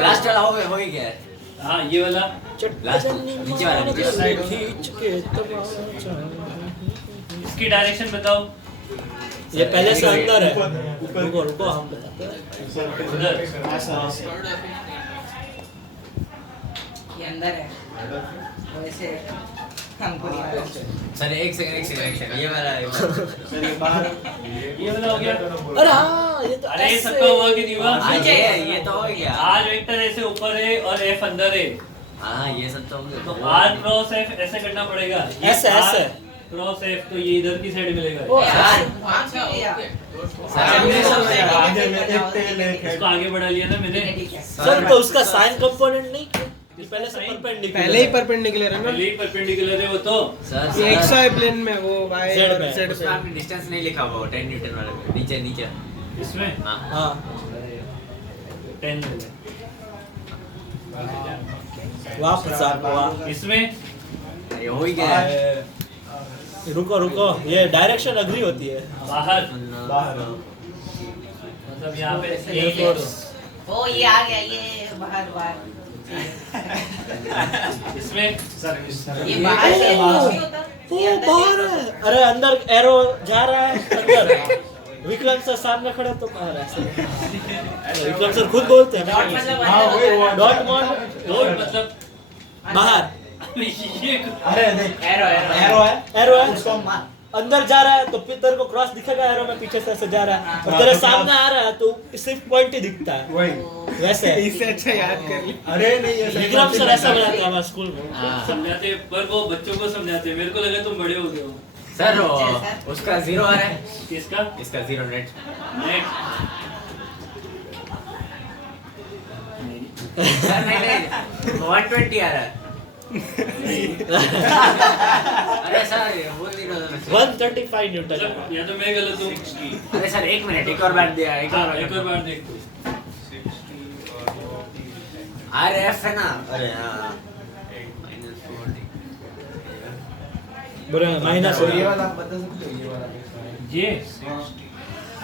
लास्ट वाला हो ही गया। हाँ ये वाला लास्ट नीचे वाला खींच के इसकी डायरेक्शन बताओ। ये पहले से अंदर है रुको रुको हम बताते हैं उधर ये अंदर है। वैसे हमको नहीं पता। सर एक सेकंड ये वाला ये वाला हो गया। अरे हाँ ये तो अरे ये ऐसे- सबका हुआ कि नहीं हुआ? ये तो हो गया। r वेक्टर ऐसे ऊपर है और f अंदर है। हाँ ये सब तो हो गया। तो r क्रॉस f ऐसे करना पड़ेगा। ये ऐसे, r ऐसे। क्रॉस f तो ये इधर की साइड मिलेगा। यार वहाँ से लिया। इसको आगे बढ़ा लिया ना मैंने। ठीक है। सर तो उसका साइन कंपोनेंट नहीं किया? ये पहले से परपेंडिकुलर पहले ही परपेंडिकुलर है ना पहले ही परपेंडिकुलर है वो तो। सर ये XY प्लेन में वो Y Z और में। Z उसमें पे आपने डिस्टेंस नहीं लिखा हुआ 10 न्यूटन वाले में। नीचे नीचे इसमें हाँ हाँ 10 ले ले। वाह प्रसाद वाह इसमें ये हो ही गया। रुको रुको ये डायरेक्शन अग्री होती है बाहर मतलब यहाँ पे एक ओ ये आ गया ये बाहर बाहर। इसमें ये बाहर से नहीं होता। वो बाहर है अरे अंदर एरो जा रहा है अंदर विक्रम सर सामने खड़े तो बाहर है विक्रम सर खुद बोलते हैं डॉट मतलब डॉट मॉड डॉट मतलब बाहर ये एरो एरो है अंदर जा रहा है तो फिर तेरे को क्रॉस दिखेगा एरो में पीछे से ऐसे जा रहा है और तेरे सामने आ रहा है तो सिर्फ पॉइंट ही दिखता है वैसे इससे अच्छा याद कर ली विक्रम सर ऐसा बनाते हैं हमारे स्कूल में समझाते पर वो बच्चों को समझाते मेरे को लगा तुम बड़े हो गए हो। सर उसका 0 आ रहा है। किसका? इसका 0 नेट। नेट सर नहीं 120 आ रहा है। अरे सर वो नहीं रहा। 135 न्यूटन। या तो मैं गलत हूँ। अरे सर एक मिनट, एक और बार दिया, एक और बार देख तू। RF है ना? अरे हाँ बराबर माइनस हो ये गया। वाला आप बता सकते हो, ये वाला ये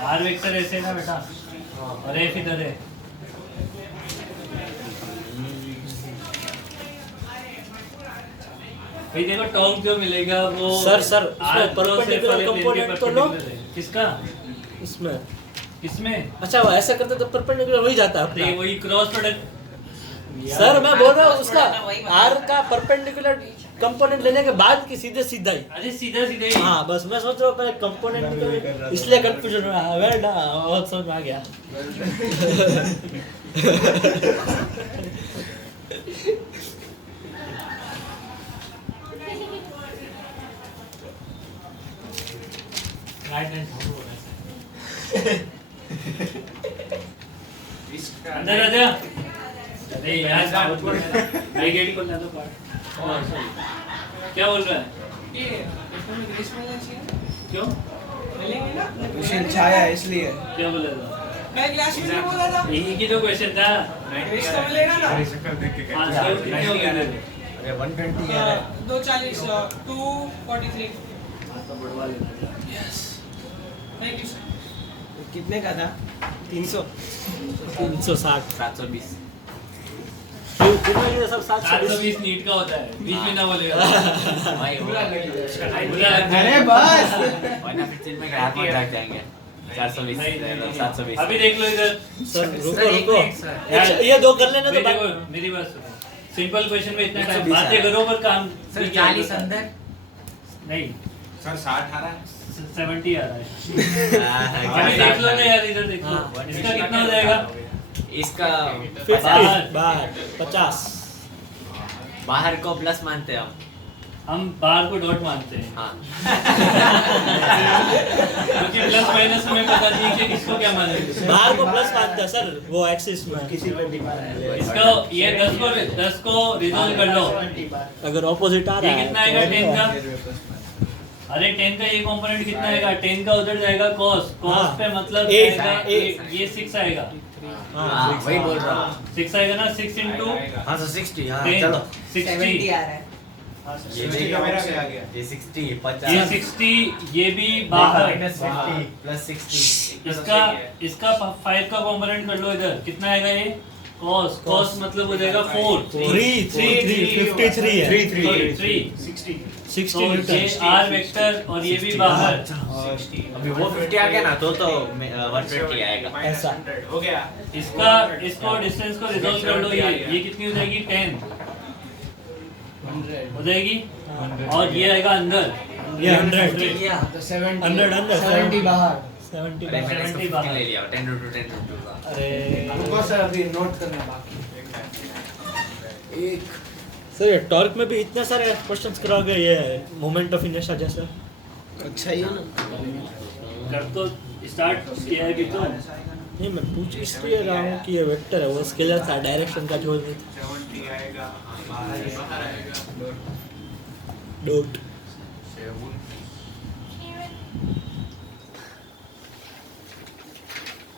आर वेक्टर ऐसे है ना बेटा, और एफ इधर है। भाई देखो टॉर्क जो मिलेगा वो सर R उसमें cross F परपेंडिकुलर वाले plane के कंपोनेंट तो लो perpendicular है। किसका? इसमें। किसमें? अच्छा वो ऐसा करते तो परपेंडिकुलर हो ही जाता अरे अपना। वही क्रॉस प्रोडक्ट। सर मैं बोल रहा हूँ cross उसका product वही बता। R का परपेंडिकुलर कंपोनेंट लेने के बाद की सीधे सीधा ही। अरे सीधा सीधा ही। हाँ बस मैं सोच रहा हूँ पहले कंपोनेंट इसलिए कंफ्यूजन हो रहा है। वेल डन, बहुत समझ में आ गया। अंदर आ जा। अरे यार भाई गेट खोलना तो पार्ट। क्या बोल रहा है? क्यों? विशाल छाया है इसलिए। क्या बोला था? मैं क्लास में बोला था यही की तो क्वेश्चन था। ग्रेस तो मिलेगा ना। मेरी शक्ल देख के हाँ, कहता है। तो कितने हो गए तेरे? अरे 120 आ रहा है। 240 243 तो बढ़वा लेना। Thank you sir. कितने का था? 300। 360। 720। कितना ये सब 720। 720 नीट का होता है, बीच में ना बोलेगा। भाई बुरा अरे बस वरना फिर दिन में ग्राहक में जाग जाएंगे। 420 नहीं। 720। अभी देख लो इधर। सर रुको सर, एक रुको। Minute, sir. अच्छा, ये दो कर लेना तो मेरी बात। देखो, मेरी बात सुनो। सिंपल क्वेश्चन में इतना टाइम 120 बातें आ रहा है। करो पर काम सर नहीं किया 40 जाता। अंदर। नहीं सर 60 आ रहा है। 70 आ रहा है। अभी देख लो ना यार, इधर देखो। हाँ। इसका कितना हो जाएगा? इसका 50 बाहर 50। बाहर को प्लस मानते हैं हम बाहर को डॉट मानते हैं, हाँ। क्योंकि प्लस माइनस हमें पता नहीं है कि किसको क्या मानेंगे। बाहर को प्लस मानता है सर वो एक्सिस में। किसी को नहीं मारा इसका ये 10 को रिजॉल्व कर लो। अगर ऑपोजिट आ रहा ये है कितना आएगा 10 का? अरे 10 का ये कंपोनेंट कितना आएगा? 10 का उधर जाएगा cos हाँ। पे मतलब एक, आएगा एक। ये 6 आएगा। हाँ वही बोल रहा हूँ। 6 आएगा ना, 6 into हाँ तो 60 हाँ 10 चलो। 70 60। आ रहा है। ये 60 का मेरा क्या आ गया? ये 60 ये 50 60, ये भी बाहर। -50 प्लस 60 इसका 5 का कंपोनेंट कर लो इधर, कितना आएगा ये? cos मतलब हो जाएगा 4 3 53 है। 3 60 तो ये R वेक्टर और ये भी बाहर। अभी वो 50 आ गया ना तो 120 आएगा। ऐसा हो गया। इसको डिस्टेंस को रिजॉल्व कर लो। ये कितनी हो जाएगी? 10 हो जाएगी। और ये आएगा अंदर, ये 100 तो 70 100 अंदर 70 बाहर। 70 अरे मैंने इसको 70 50 ले लिया 10 × 10 का। अरे रुको सर, अभी नोट करना बाकी। एक सर ये टॉर्क में भी इतने सारे क्वेश्चंस कराओगे ये मोमेंट ऑफ इनर्शिया जैसा। अच्छा ही है ना। जब तो स्टार्ट किया है कि तो नहीं मैं पूछ इसलिए रहा हूँ कि ये वेक्टर है वो स्केलर था डायरेक्शन का जो 70 आएगा। बाहर आएगा। डॉट।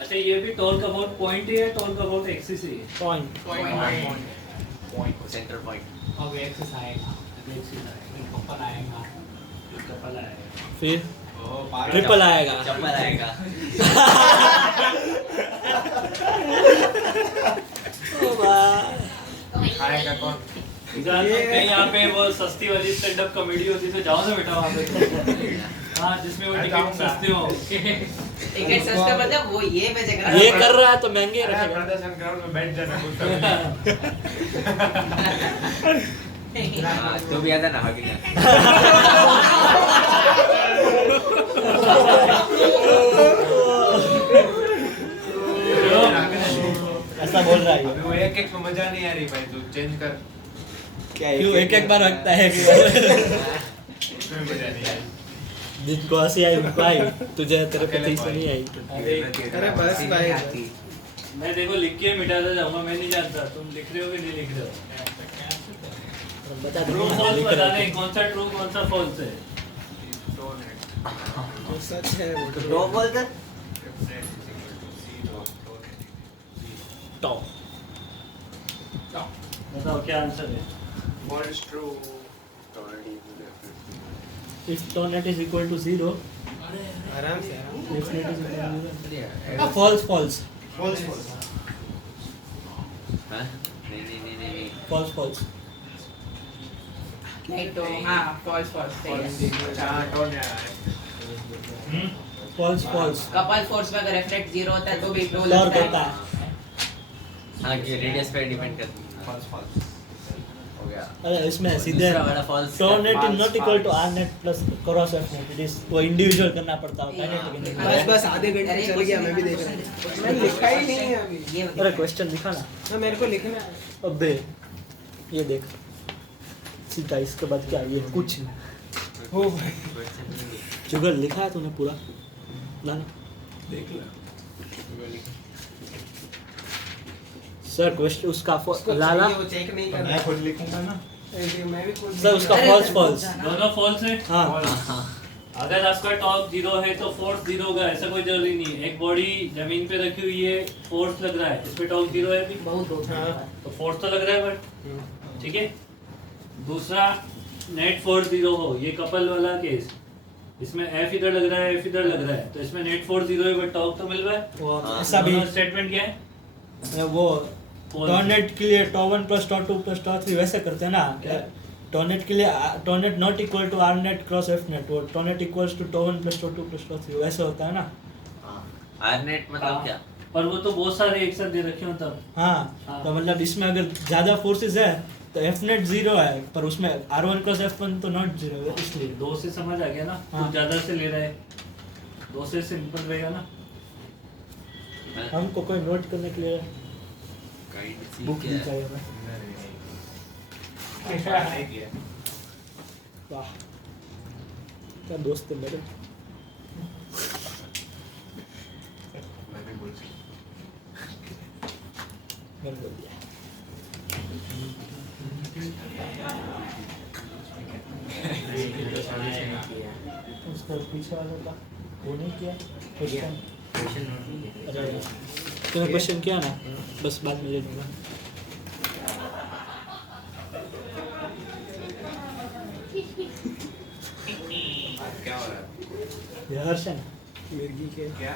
अच्छा ये भी टॉर्क अबाउट पॉइंट है या टॉर्क अबाउट एक्सिस है? Point centre point. अब एक्सेस आएगा। एक्सिस आएगा, ऊपर आएगा। कपल आएगा। फिर ओ पार ट्रिपल आएगा। चप्पल आएगा। ओ वाह। आएगा कौन? यहाँ पे वो सस्ती वाली स्टैंड अप कॉमेडी होती है तो जाओ ना बेटा वहाँ पे। हाँ जिसमें वो टिकट सस्ते हो। टिकट सस्ता मतलब वो ये बेचेगा। ये कर रहा है तो महंगे अरे रखेगा। प्रदर्शन ग्राउंड में बैठ जाना कुछ समय। हाँ, तो भी आता ना हकीकत। ऐसा बोल रहा है अभी वो एक में मजा नहीं आ रही भाई, तू चेंज कर। क्यों एक बार रखता है उसमें मजा नहीं आई। जिनको हंसी आई उनको आई तुझे तेरे पे तीस नहीं आई। अरे बस भाई। मैं देखो लिख के मिटाता जाऊंगा, मैं नहीं जानता तुम लिख रहे हो कि नहीं लिख रहे हो। बता ट्रू दो फॉल्स लिख बता रहा दें, कौन सा ट्रू कौन सा फॉल्स है। जो सच है वो तो दो बोल कर टॉ बताओ क्या आंसर है। False true. If tau net is equal to 0 आराम से if net is equal to false false false false हाँ? नहीं फॉल्स फॉल्स नहीं तो हाँ फॉल्स फॉल्स सही है। फॉल्स फॉल्स कपल फोर्स में अगर एफ नेट 0 होता है तो भी ट्रू टॉर्क लगता होता है। है। हाँ कि रेडियस पे डिपेंड करता है। फॉल्स फॉल्स हो गया। अरे इसमें सीधे दूसरा वाला false tau net is false, not equal to false. R net plus cross F net. It is वो इंडिविजुअल करना पड़ता है बस आधे घंटे चल गया मैं भी देख रहा हूँ मैंने लिखा ही नहीं है अभी ये अरे क्वेश्चन दिखा ना। ना मेरे को लिखना है अबे ये देख सीधा इसके बाद क्या ये कुछ नहीं। हो भाई जुगल लिखा है तूने पूरा ना देख लो। सर क्वेश्चन उसका उसको लाला चाहिए, वो चेक नहीं करना मैं खुद लिखूंगा ना। मैं भी खुद सर उसका अरे फॉल्स तो फॉल्स दोनों फॉल्स है। हाँ अगर आपका टॉर्क 0 है तो फोर्स 0 होगा, ऐसा कोई जरूरी नहीं है। एक बॉडी जमीन पे रखी हुई है, फोर्स लग रहा है, इस पे टॉर्क 0 है भी, बहुत होता है। तो फोर्स तो लग रहा है बट ठीक है। दूसरा नेट फोर्स 0 हो, ये कपल वाला केस, इसमें एफ इधर लग रहा है, एफ इधर लग रहा है, तो इसमें नेट फोर्स 0 है बट टॉर्क तो मिल रहा है। वो ऐसा भी स्टेटमेंट क्या है? वो टॉर्नेट के लिए टॉ 1 प्लस टॉ 2 प्लस टॉ 3 वैसे करते हैं ना। टॉर्नेट के लिए tau net not equal to r net cross F net, वो tau net equals to tau 1 plus tau 2 plus tau 3 वैसे होता है ना। आरनेट मतलब क्या? पर वो तो बहुत सारे एक साथ दे रखे हो तब। हाँ हाँ। तो मतलब इसमें अगर ज़्यादा फोर्सेस है तो एफ नेट 0 है, पर उसमें R1 क्रॉस F1 तो नॉट 0 है इसलिए। दो से समझ आ गया ना, हाँ। तू ज्यादा से ले रहा है, दो से सिंपल रहेगा ना। हमको कोई नोट करने के लिए काइंड बुक सी भी क्या है? चाहिए था। नहीं किया। वाह क्या दोस्त है मेरे। मैं भी बोल सकता मैंने बोल दिया। उसका पीछे वाला का वो नहीं किया क्वेश्चन। अरे तूने क्वेश्चन किया ना, बस बाद में ले लूँगा। क्या हो रहा है? ये हर्ष है ना। मिर्गी के क्या?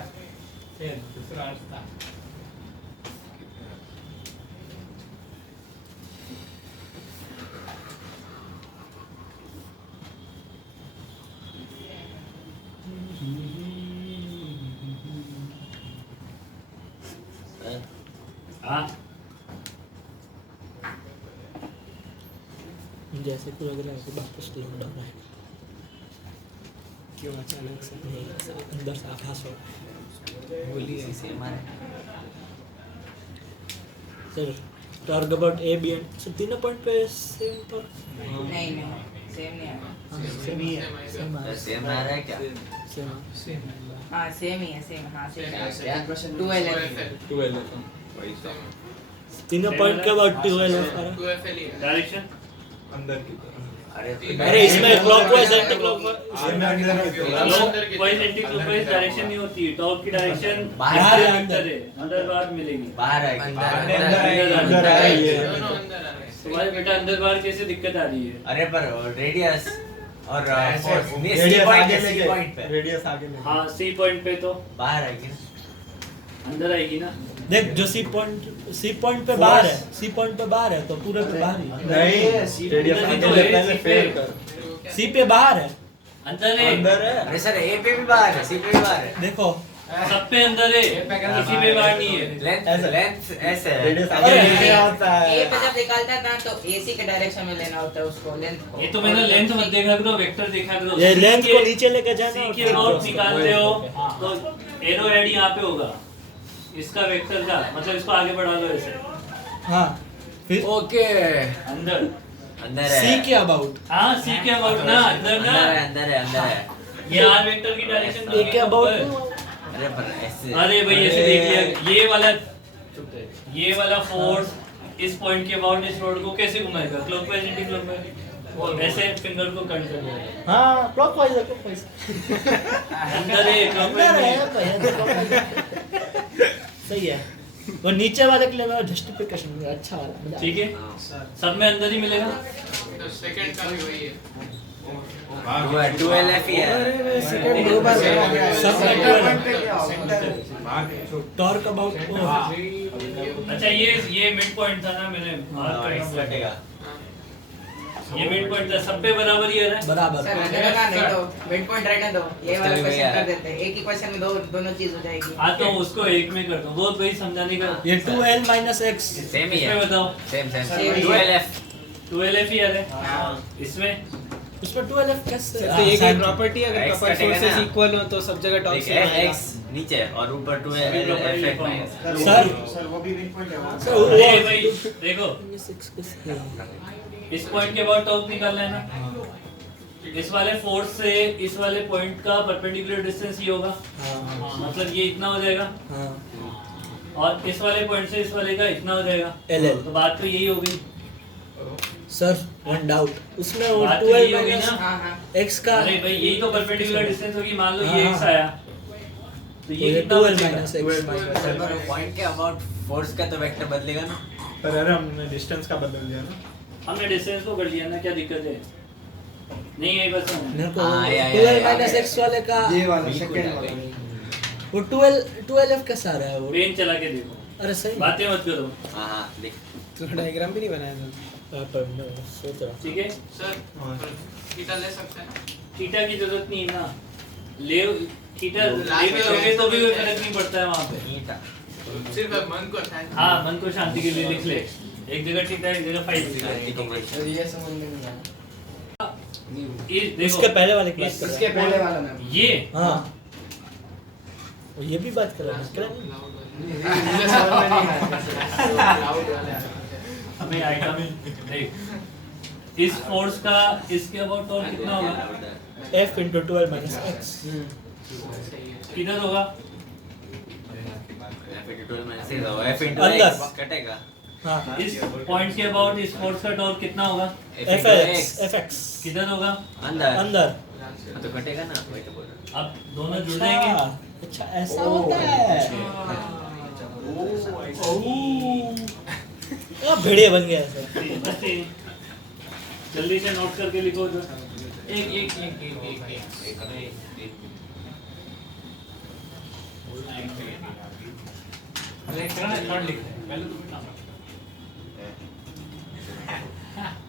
हाँ मुझे ऐसे क्यों लग रहा है कि वापस लॉकडाउन है। क्यों अचानक से नहीं ऐसा अंदर से आभास हो रहा है। बोलिए sir torque about A B and sir तीनों पॉइंट पे सेम तो नहीं नहीं सेम नहीं है। सेम ही है। सेम है। सेम आ रहा है क्या? सेम हाँ सेम ही है सेम। हाँ सेम है। क्या? 12 वही तो। तीनों पॉइंट के अबाउट 12 है। डायरेक्शन अंदर की तरफ। अरे इसमें clockwise anti clockwise clockwise anti clockwise direction नहीं होती, टॉप की डायरेक्शन बाहर है, अंदर है, अंदर बाहर मिलेगी। बाहर आएगी। अंदर आ रही है। तुम्हारे बेटा अंदर बाहर कैसे दिक्कत आ रही है? अरे पर रेडियस और फोर्स नहीं सी रेडियस पॉइंट आगे है, सी लेके पॉइंट पे रेडियस आगे लेके हाँ सी पॉइंट पे तो बाहर आएगी ना। अंदर आएगी ना। देख जो सी पॉइंट पे बाहर है, सी पॉइंट पे बाहर है तो पूरे पे बाहर ही नहीं रेडियस अंदर ही आगे तो ले है, पहले सी फेल पे। कर। सी पे बाहर है। अंदर है, अंदर है। अरे सर ए पे भी बाहर है, सी पे भी बाहर है। देखो सब पे अंदर है, किसी पे बाहर नहीं है। लेंथ ऐसे है। रेडियस आगे अरे, लेके आता ए पे है। जब निकालता था तो एसी के डायरेक्शन में लेना होता है उसको लेंथ को। ये तो मैंने लेंथ मत देखा करो, वेक्टर देखा करो। ये C लेंथ के- को नीचे लेके जाना C और के फिर नोट cross निकालते हो तो एरो हेड यहाँ पे होगा, इसका वेक्टर का मतलब इसको आगे बढ़ा लो ऐसे हाँ फिर ओके अंदर। अंदर है। सी के अबाउट हाँ सी के अबाउट ना, अंदर ना। अंदर है अंदर है। ये आर वेक्टर की डायरेक्शन ए के अबाउट अरे पर ऐसे अरे भाई ऐसे देख लिया, ये वाला ये वाला फोर्स इस पॉइंट के अबाउट इस रोड को कैसे घुमाएगा? क्लॉकवाइज एंटी क्लॉकवाइज, ऐसे फिंगर को कट कर देगा। हाँ क्लॉकवाइज है, क्लॉकवाइज अंदर है अंदर है क्लॉकवाइज। भैया, सही है। वो नीचे वाले के लिए मैं जस्टिफिकेशन अच्छा वाला ठीक है, सब में अंदर ही मिलेगा। तो सेकंड का भी वही है। वो 12F ही है। सेकंड 2 बार सब टॉर्क अबाउट अच्छा ये मिड पॉइंट था ना, मैंने मार्क हाँ, करना कटेगा। ये मिड पॉइंट था, सब पे बराबर ही है ना? बराबर। सर रहने दो ना, नहीं तो मिड पॉइंट रहने दो, ये वाला उसका भी क्वेश्चन वही कर है। देते हैं, एक ही क्वेश्चन में दोनों चीज हो जाएगी। हाँ तो उसको एक में कर दो, वो भाई समझाने का। ये 2L minus X सेम ही इसमें है। बताओ, सेम सेम। Same ही है। 12F। 12F ही आ रहा है इसमें। उसमें 12F कैसे? तो ये कोई प्रॉपर्टी अगर X प्रॉपर कटेगा फोर्सेस ना। इक्वल हो तो सब जगह टॉप देख, से आएगा। X नीचे और ऊपर सभी property 12F लिखा माइनस। हुआ। सर वो भी मिड पॉइंट है वहाँ। सर, अरे भाई देखो, 6 किसके? इस पॉइंट के बाद टॉप निकालना है ना। इस वाले फोर्स से इस वाले पॉइंट का परपेंडिकुलर डिस्टेंस ये होगा, हाँ मतलब ये इतना हो जाएगा, हाँ और इस वाले पॉइंट से इस वाले का इतना हो जाएगा। LL। तो बात तो यही हो गई। सर वन डाउट, उसमें वो बात तो 12 यही होगी minus ना। हाँ हाँ X का अरे भाई यही तो परपेंडिकुलर डिस्टेंस होगी। मान लो ये हाँ, x हाँ। आया, तो तो ये ये कितना 12 बचेगा? minus X। पर पॉइंट के अबाउट फोर्स का तो वेक्टर बदलेगा ना। पर अरे हमने डिस्टेंस का बदल दिया ना। हमने डिस्टेंस को कर लिया ना, क्या दिक्कत है? नहीं यही बस है। मेरे को हाँ, या, 12 या, minus या। X वाले का ये वाला बिल्कुल सेकंड आ वाला। गई। वो 12F कैसा आ रहा है वो? पेन चला के देखो, अरे सही बातें मत करो, हाँ हाँ देख। तो डायग्राम भी नहीं बनाया था। पर मैं सोच रहा ठीक है? सर थीटा ले सकते हैं। थीटा की जरूरत नहीं है ना, ले थीटा लास्ट ले भी में लोगे तो भी कोई तो फर्क नहीं पड़ता है वहाँ पे। नीटा। सिर्फ मन को शांति। हाँ, मन को शांति के लिए लिख ले, एक जगह थीटा एक जगह फाइव लिख शांति को ले। मन। ये समझ में नहीं आया। ये देखो, इसके पहले वाले की बात कर इसके पहले वाला ना। ये हाँ वो ये भी बात कर रहा है। मुझे समझ में नहीं आया। हमें आएगा देख, इस फोर्स का इसके अबाउट और कितना होगा? F into 12 minus X। किधर होगा? F into 12 minus X होगा। F into अंदर। X कटेगा। हाँ इस पॉइंट के अबाउट इस फोर्स का टॉर्क कितना होगा? F into FX X FX किधर होगा? अंदर। अंदर। हाँ, तो कटेगा ना, वही तो बोल रहा हूँ। अब दोनों जुड़ जाएंगे। अच्छा ऐसा होता है। अब भेड़िया बन गया ऐसा। बस ये। जल्दी से नोट करके लिखो जो एक एक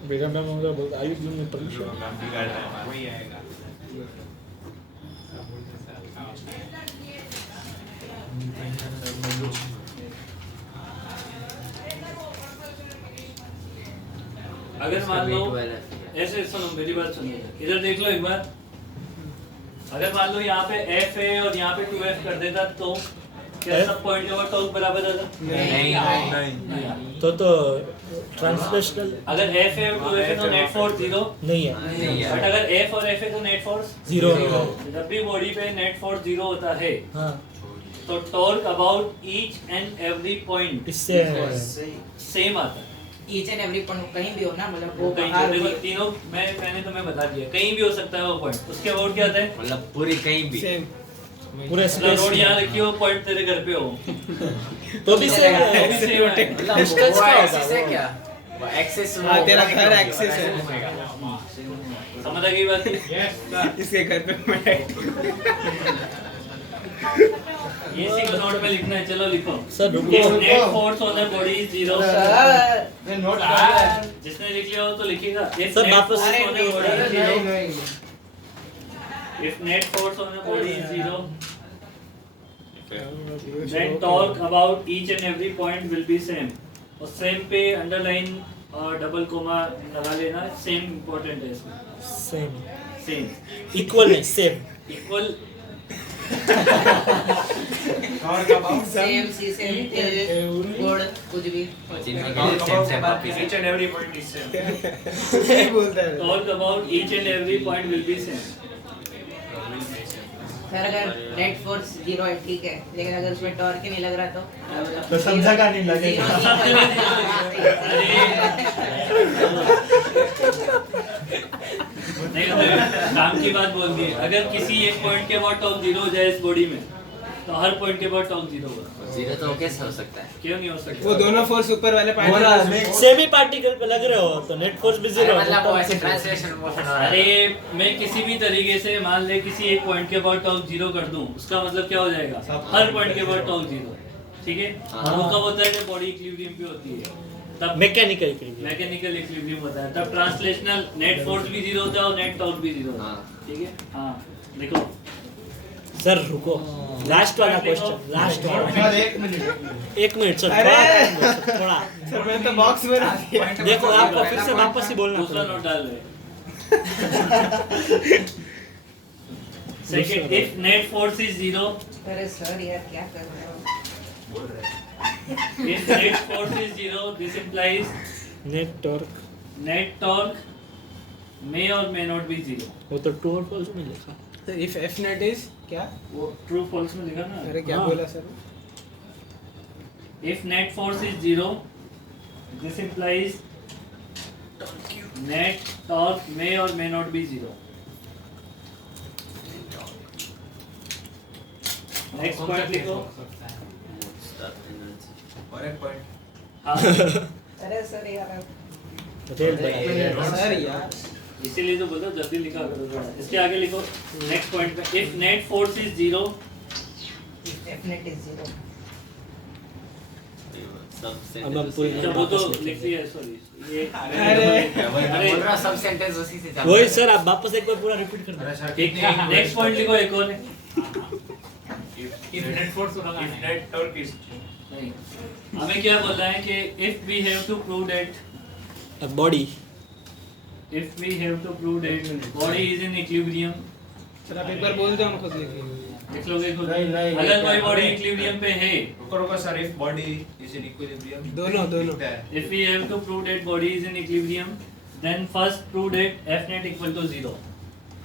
बेगम मैम मुझे बोलता आयुष जी ने परमिशन। वही आएगा। अगर मान लो 12F। ऐसे सुनो, मेरी बात सुनिए, इधर देख लो एक बार। अगर मान लो यहाँ पे F है और यहाँ पे 2F कर देता तो क्या सब पॉइंट के बाद टॉर्क बराबर आता? नहीं। तो ट्रांसलेशनल अगर F है और 2F है तो नेट फोर्स 0, नहीं है। नहीं है। बट अगर F और F है तो नेट फोर्स 0 जब भी बॉडी पे नेट फोर्स 0 होता है हाँ तो torque about each and every point इससे सेम आता है। ईच एंड एवरी पॉइंट कहीं भी हो ना, मतलब वो कहीं बाहर देखो हो, तीनों मैंने तुम्हें बता दिया, कहीं भी हो सकता है वो पॉइंट। उसके अबाउट क्या आता है? मतलब पूरी कहीं भी। सेम। पूरे मतलब स्पेस रोड यहाँ रखी हो, पॉइंट तेरे घर पे हो, तो भी सेम तो है। भी same है। मतलब Distance वो क्या एक्सिस होगा है वो? क्या? वो एक्सिस हाँ, तेरा घर एक्सिस है। समझ आ गई बात? इसके घर पे मैं ये सिंगल नोट में लिखना है, चलो लिखो। सर रुको। If net force on a body is 0, मैं नोट कर रहा है। जिसने लिख लिया हो तो लिखेगा। If सर, net वापस- force on a body is नहीं 0, नहीं if net force on a body is 0, then torque about each and every point will be same. और सेम पे अंडरलाइन और डबल कोमा लगा लेना, सेम इम्पोर्टेंट है इसमें। सेम सेम इक्वल नहीं सेम। इक्वल सेम सी सेम गुड कुछ भी चिन्ह के लिए सेम सेम वापस। Each and every point is same. सही बोलता है। torque about each and every point will be same. Sir अगर नेट फोर्स 0 है ठीक है, लेकिन अगर उसमें टॉर्क ही नहीं लग रहा तो समझा का नहीं लगेगा। नहीं काम की बात बोल दी। अगर किसी एक पॉइंट के बाद टॉर्क 0 हो जाए इस बॉडी में, तो हर पॉइंट के बाद टॉर्क 0 होगा। 0 तो कैसे हो सकता है? क्यों नहीं हो सकता? वो दोनों फोर्स ऊपर वाले पार्टिकल सेमी पार्टिकल पे लग रहे हो तो नेट फोर्स भी जीरो। मतलब वो ऐसे ट्रांसलेशन मोशन हो रहा है। अरे मैं किसी भी तरीके से मान ले किसी एक पॉइंट के बाद टॉर्क 0 कर दूं, उसका मतलब क्या हो जाएगा? हर पॉइंट के बाद टॉर्क 0। ठीक है, और वो कब होता है जब बॉडी इक्विलिब्रियम पे होती है, तब मैकेनिकल इक्विलिब्रियम होता है। तब ट्रांसलेशनल नेट फोर्स भी 0 होता है और नेट टॉर्क भी 0 होता है। ठीक है, हाँ देखो सर रुको, लास्ट वाला क्वेश्चन, लास्ट वाला। एक मिनट सर, थोड़ा सर मैं तो बॉक्स में रख दिया। देखो आपको फिर से वापस ही बोलना दूसरा पड़ेगा। नोट डाल रहे। Second, if net force is 0, अरे सर यार क्या कर रहे हो? if net force is 0, this implies net torque net torque may or may not be 0. वो तो ट्रू और फॉल्स में लिखा। तो इफ एफ नेट इज क्या? वो true false में लिखा ना। अरे क्या हाँ। बोला sir? If net force is 0, this implies net torque may or may not be 0. Next point लिखो। और एक पॉइंट हाँ, अरे सर यार रेल बना। सर यार इसीलिए तो बोलता हूँ जल्दी लिखा करो थोड़ा। इसके आगे लिखो नेक्स्ट पॉइंट पे, if net force is 0, F net is 0। अब हम पूरी अच्छा वो तो लिख दिया, सॉरी ये बोल रहा सब सेंटेंस उसी से चालू वही है। सर, आप वापस एक बार पूरा रिपीट कर दो। ठीक है, नेक्स्ट पॉइंट लिखो एक और है। if net torque is नहीं, हमें क्या बोल रहा है कि if we have to prove that body if we have to prove that body is in equilibrium, sir आप एक बार बोल दो, हम खुद लिखेंगे। लिख लोगे खुद? नहीं, अगर कोई बॉडी इक्विलिब्रियम पे है, रुको sir, if body is in equilibrium, दोनों। दिखता है। if we have to prove that body is in equilibrium, then first prove that F net equal to 0.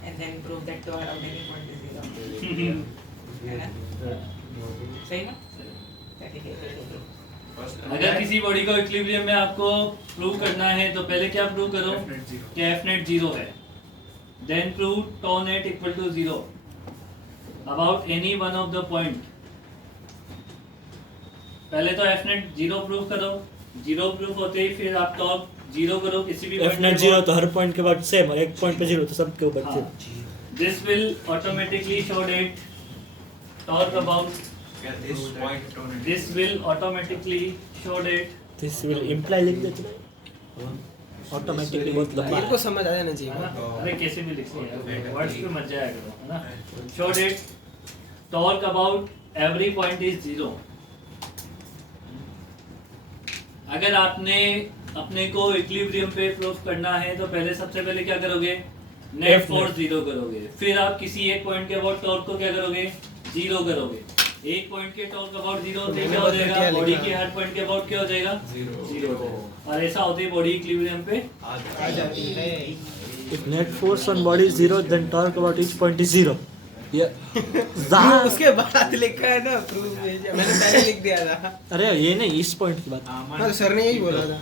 And then prove that to around any point is 0. है ना? सही ना? ठीक है। First, अगर किसी बॉडी को इक्विलिब्रियम में आपको प्रूव करना है तो पहले क्या प्रूव करो F net 0. कि F net 0 है, then prove tau net equal to 0 about any one of the point. पहले तो F net 0 प्रूव करो, 0 प्रूव होते ही फिर आप टॉप 0 करो किसी भी एफ नेट 0 तो हर पॉइंट के बाद सेम, एक पॉइंट पे 0 तो सबके ऊपर हाँ. This will automatically show that torque about Yeah, this point on it. this will automatically show that this will imply लिख देते हैं ऑटोमेटिकली, बहुत लंबा मेरे को है। समझ आ जाना है चाहिए। ना? अरे कैसे भी लिख सकते हैं, वर्ड्स पे मत जाया करो, है ना? Show that torque about every point is 0. अगर आपने अपने को इक्विलिब्रियम पे प्रूफ करना है तो पहले सबसे पहले क्या करोगे? नेट F फोर्स 0 करोगे, फिर आप किसी एक पॉइंट के अबाउट टॉर्क को क्या करोगे? 0 करोगे। एक पॉइंट के टॉर्क अबाउट 0 होते ही क्या हो जाएगा? बॉडी के हर पॉइंट के अबाउट क्या हो जाएगा? 0 हो जाएगा। और ऐसा होते ही बॉडी इक्विलिब्रियम पे आ जाती है। If net force on body is 0, then torque about each point is 0. Proof उसके बाद लिखा है ना, प्रूफ मैंने पहले लिख दिया था। अरे ये नहीं, इस पॉइंट की बात। हाँ तो सर ने यही बोला था।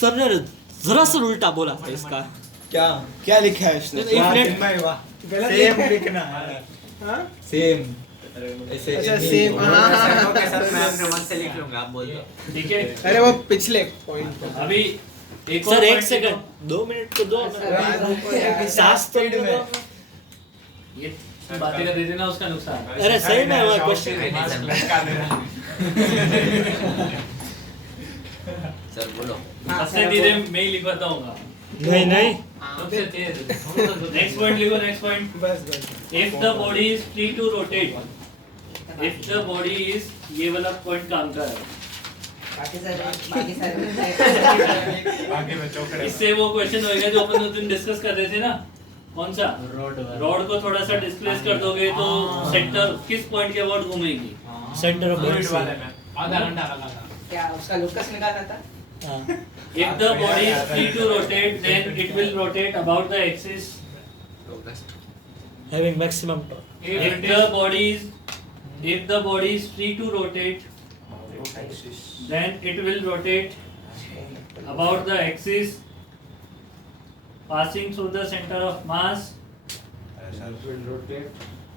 सर ने जरा सा उल्टा बोला था इसका। क्या लिखा है उसने? If net गलत सेम लिखा है। लिखना है। हाँ? सेम ऐसे अच्छा सेम, हाँ हाँ सर के साथ मैं हाँ। अपने मन से लिख लूंगा, आप बोल दो। ठीक है। अरे वो पिछले पॉइंट पे। अभी एक सर और एक point सेकंड, 2 मिनट तो दो, सांस तो स्पीड में। ये बातें कर रहे थे ना, उसका नुकसान। अरे सही में वो क्वेश्चन सर बोलो। सबसे धीरे मैं ही लिखवाता हूँगा। नहीं नहीं, सबसे तेज। नेक्स्ट पॉइंट लिखो, नेक्स्ट पॉइंट। बस बस। If the body is free to rotate, if the body is, ये वाला पॉइंट काम का है। बाकी सारे आगे में चौकड़े। इससे वो क्वेश्चन होएगा जो अपन उस दिन डिस्कस कर रहे थे ना, कौन सा? रॉड को थोड़ा सा डिस्प्लेस कर दोगे तो सेंटर किस पॉइंट के अबाउट घूमेगी? सेंटर ऑफ मिनट वाले बॉडी। में आधा घंटा लगा था। क्या उसका लुकस निकालना था? If the body is free to rotate, then it will rotate about the axis having maximum torque. If the body is free to rotate, then it will rotate about the axis, passing through the center of mass.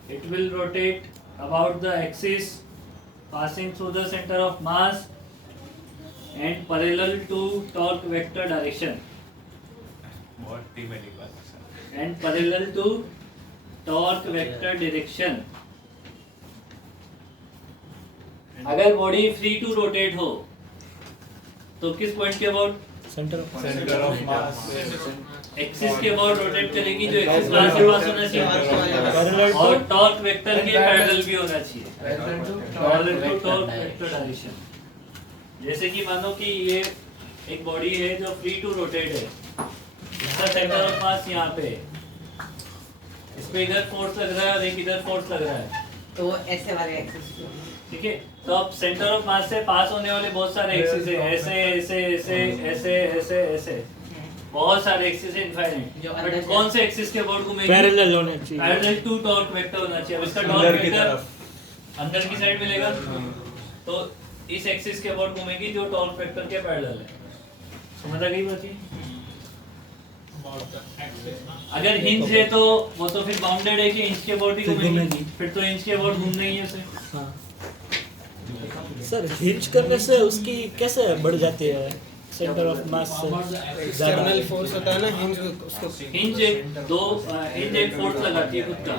It will rotate about the axis, passing through the center of mass and parallel to torque vector direction. And parallel to torque vector direction. अगर body free to rotate हो तो किस point के about? Center of Center of mass. Axis के about rotate करेगी जो axis कहां से पास होना चाहिए? Parallel और to टॉर्क वेक्टर के पैरेलल भी होना चाहिए, parallel to torque vector direction. जैसे कि मानो कि ये एक बॉडी है जो फ्री टू रोटेट है, इसका सेंटर ऑफ मास यहाँ पे है, इस पे इधर फोर्स लग रहा है और एक इधर फोर्स लग रहा है, तो वो ऐसे वाले एक्सिस ठीक है. तो अब सेंटर ऑफ मास से पास होने वाले बहुत सारे एक्सिस है, ऐसे ऐसे ऐसे ऐसे ऐसे ऐसे बहुत सारे एक्सिस है इनफाइनाइट. बट कौन से एक्सिस के अबाउट घूमेगी? पैरेलल होने चाहिए. पैरेलल टू टॉर्क वेक्टर होना चाहिए. अब इसका अंदर टॉर्क की वेक्टर तरफ. अंदर की साइड मिलेगा, तो इस एक्सिस के अबाउट घूमेगी जो टॉर्क वेक्टर के पैरेलल है. समझ आ गई बात ये? अगर हिंज है तो वो तो फिर बाउंडेड है कि इंच के अबाउट ही फिर घूमेगी, घूमेगी. फिर तो इंच के अबाउट घूमना ही है उसे. हाँ. सर हिंज करने से उसकी कैसे बढ़ जाती है सेंटर ऑफ मास से एक्सटर्नल ज़्यादा? फोर्स होता है ना हिंज उसको हिंज एक फोर्स लगाती है खुद का,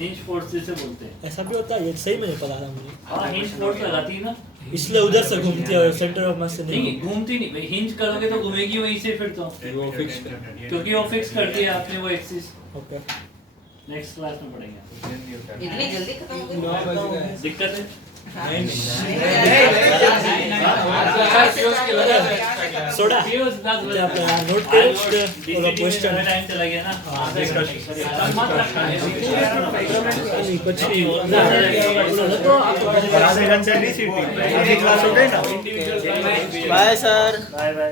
हिंज फोर्स जिसे बोलते हैं. ऐसा भी होता है? ये सही में नहीं पता था मुझे. हाँ हिंज फोर्स लगाती है ना. इसलिए उधर से घूमती है और सेंटर ऑफ मास से नहीं नहीं. घूमती नहीं भाई, हिंज करोगे तो घूमेगी वहीं से फिर तो, वो फिक्स कर क्योंकि वो फिक्स कर दिया आपने वो एक्सिस. ओके. नेक्स्ट क्लास में पढ़ेंगे. इतनी जल्दी खत्म हो 9 बज गए दिक्कत है? सोडा Piyush, that's ते आपल्याला well. नोट I करेल would- थोड़ा DCT क्वेश्चन में टाइम चला गया ना. आणि પછી आधे घंटे DCT. Bye sir bye bye.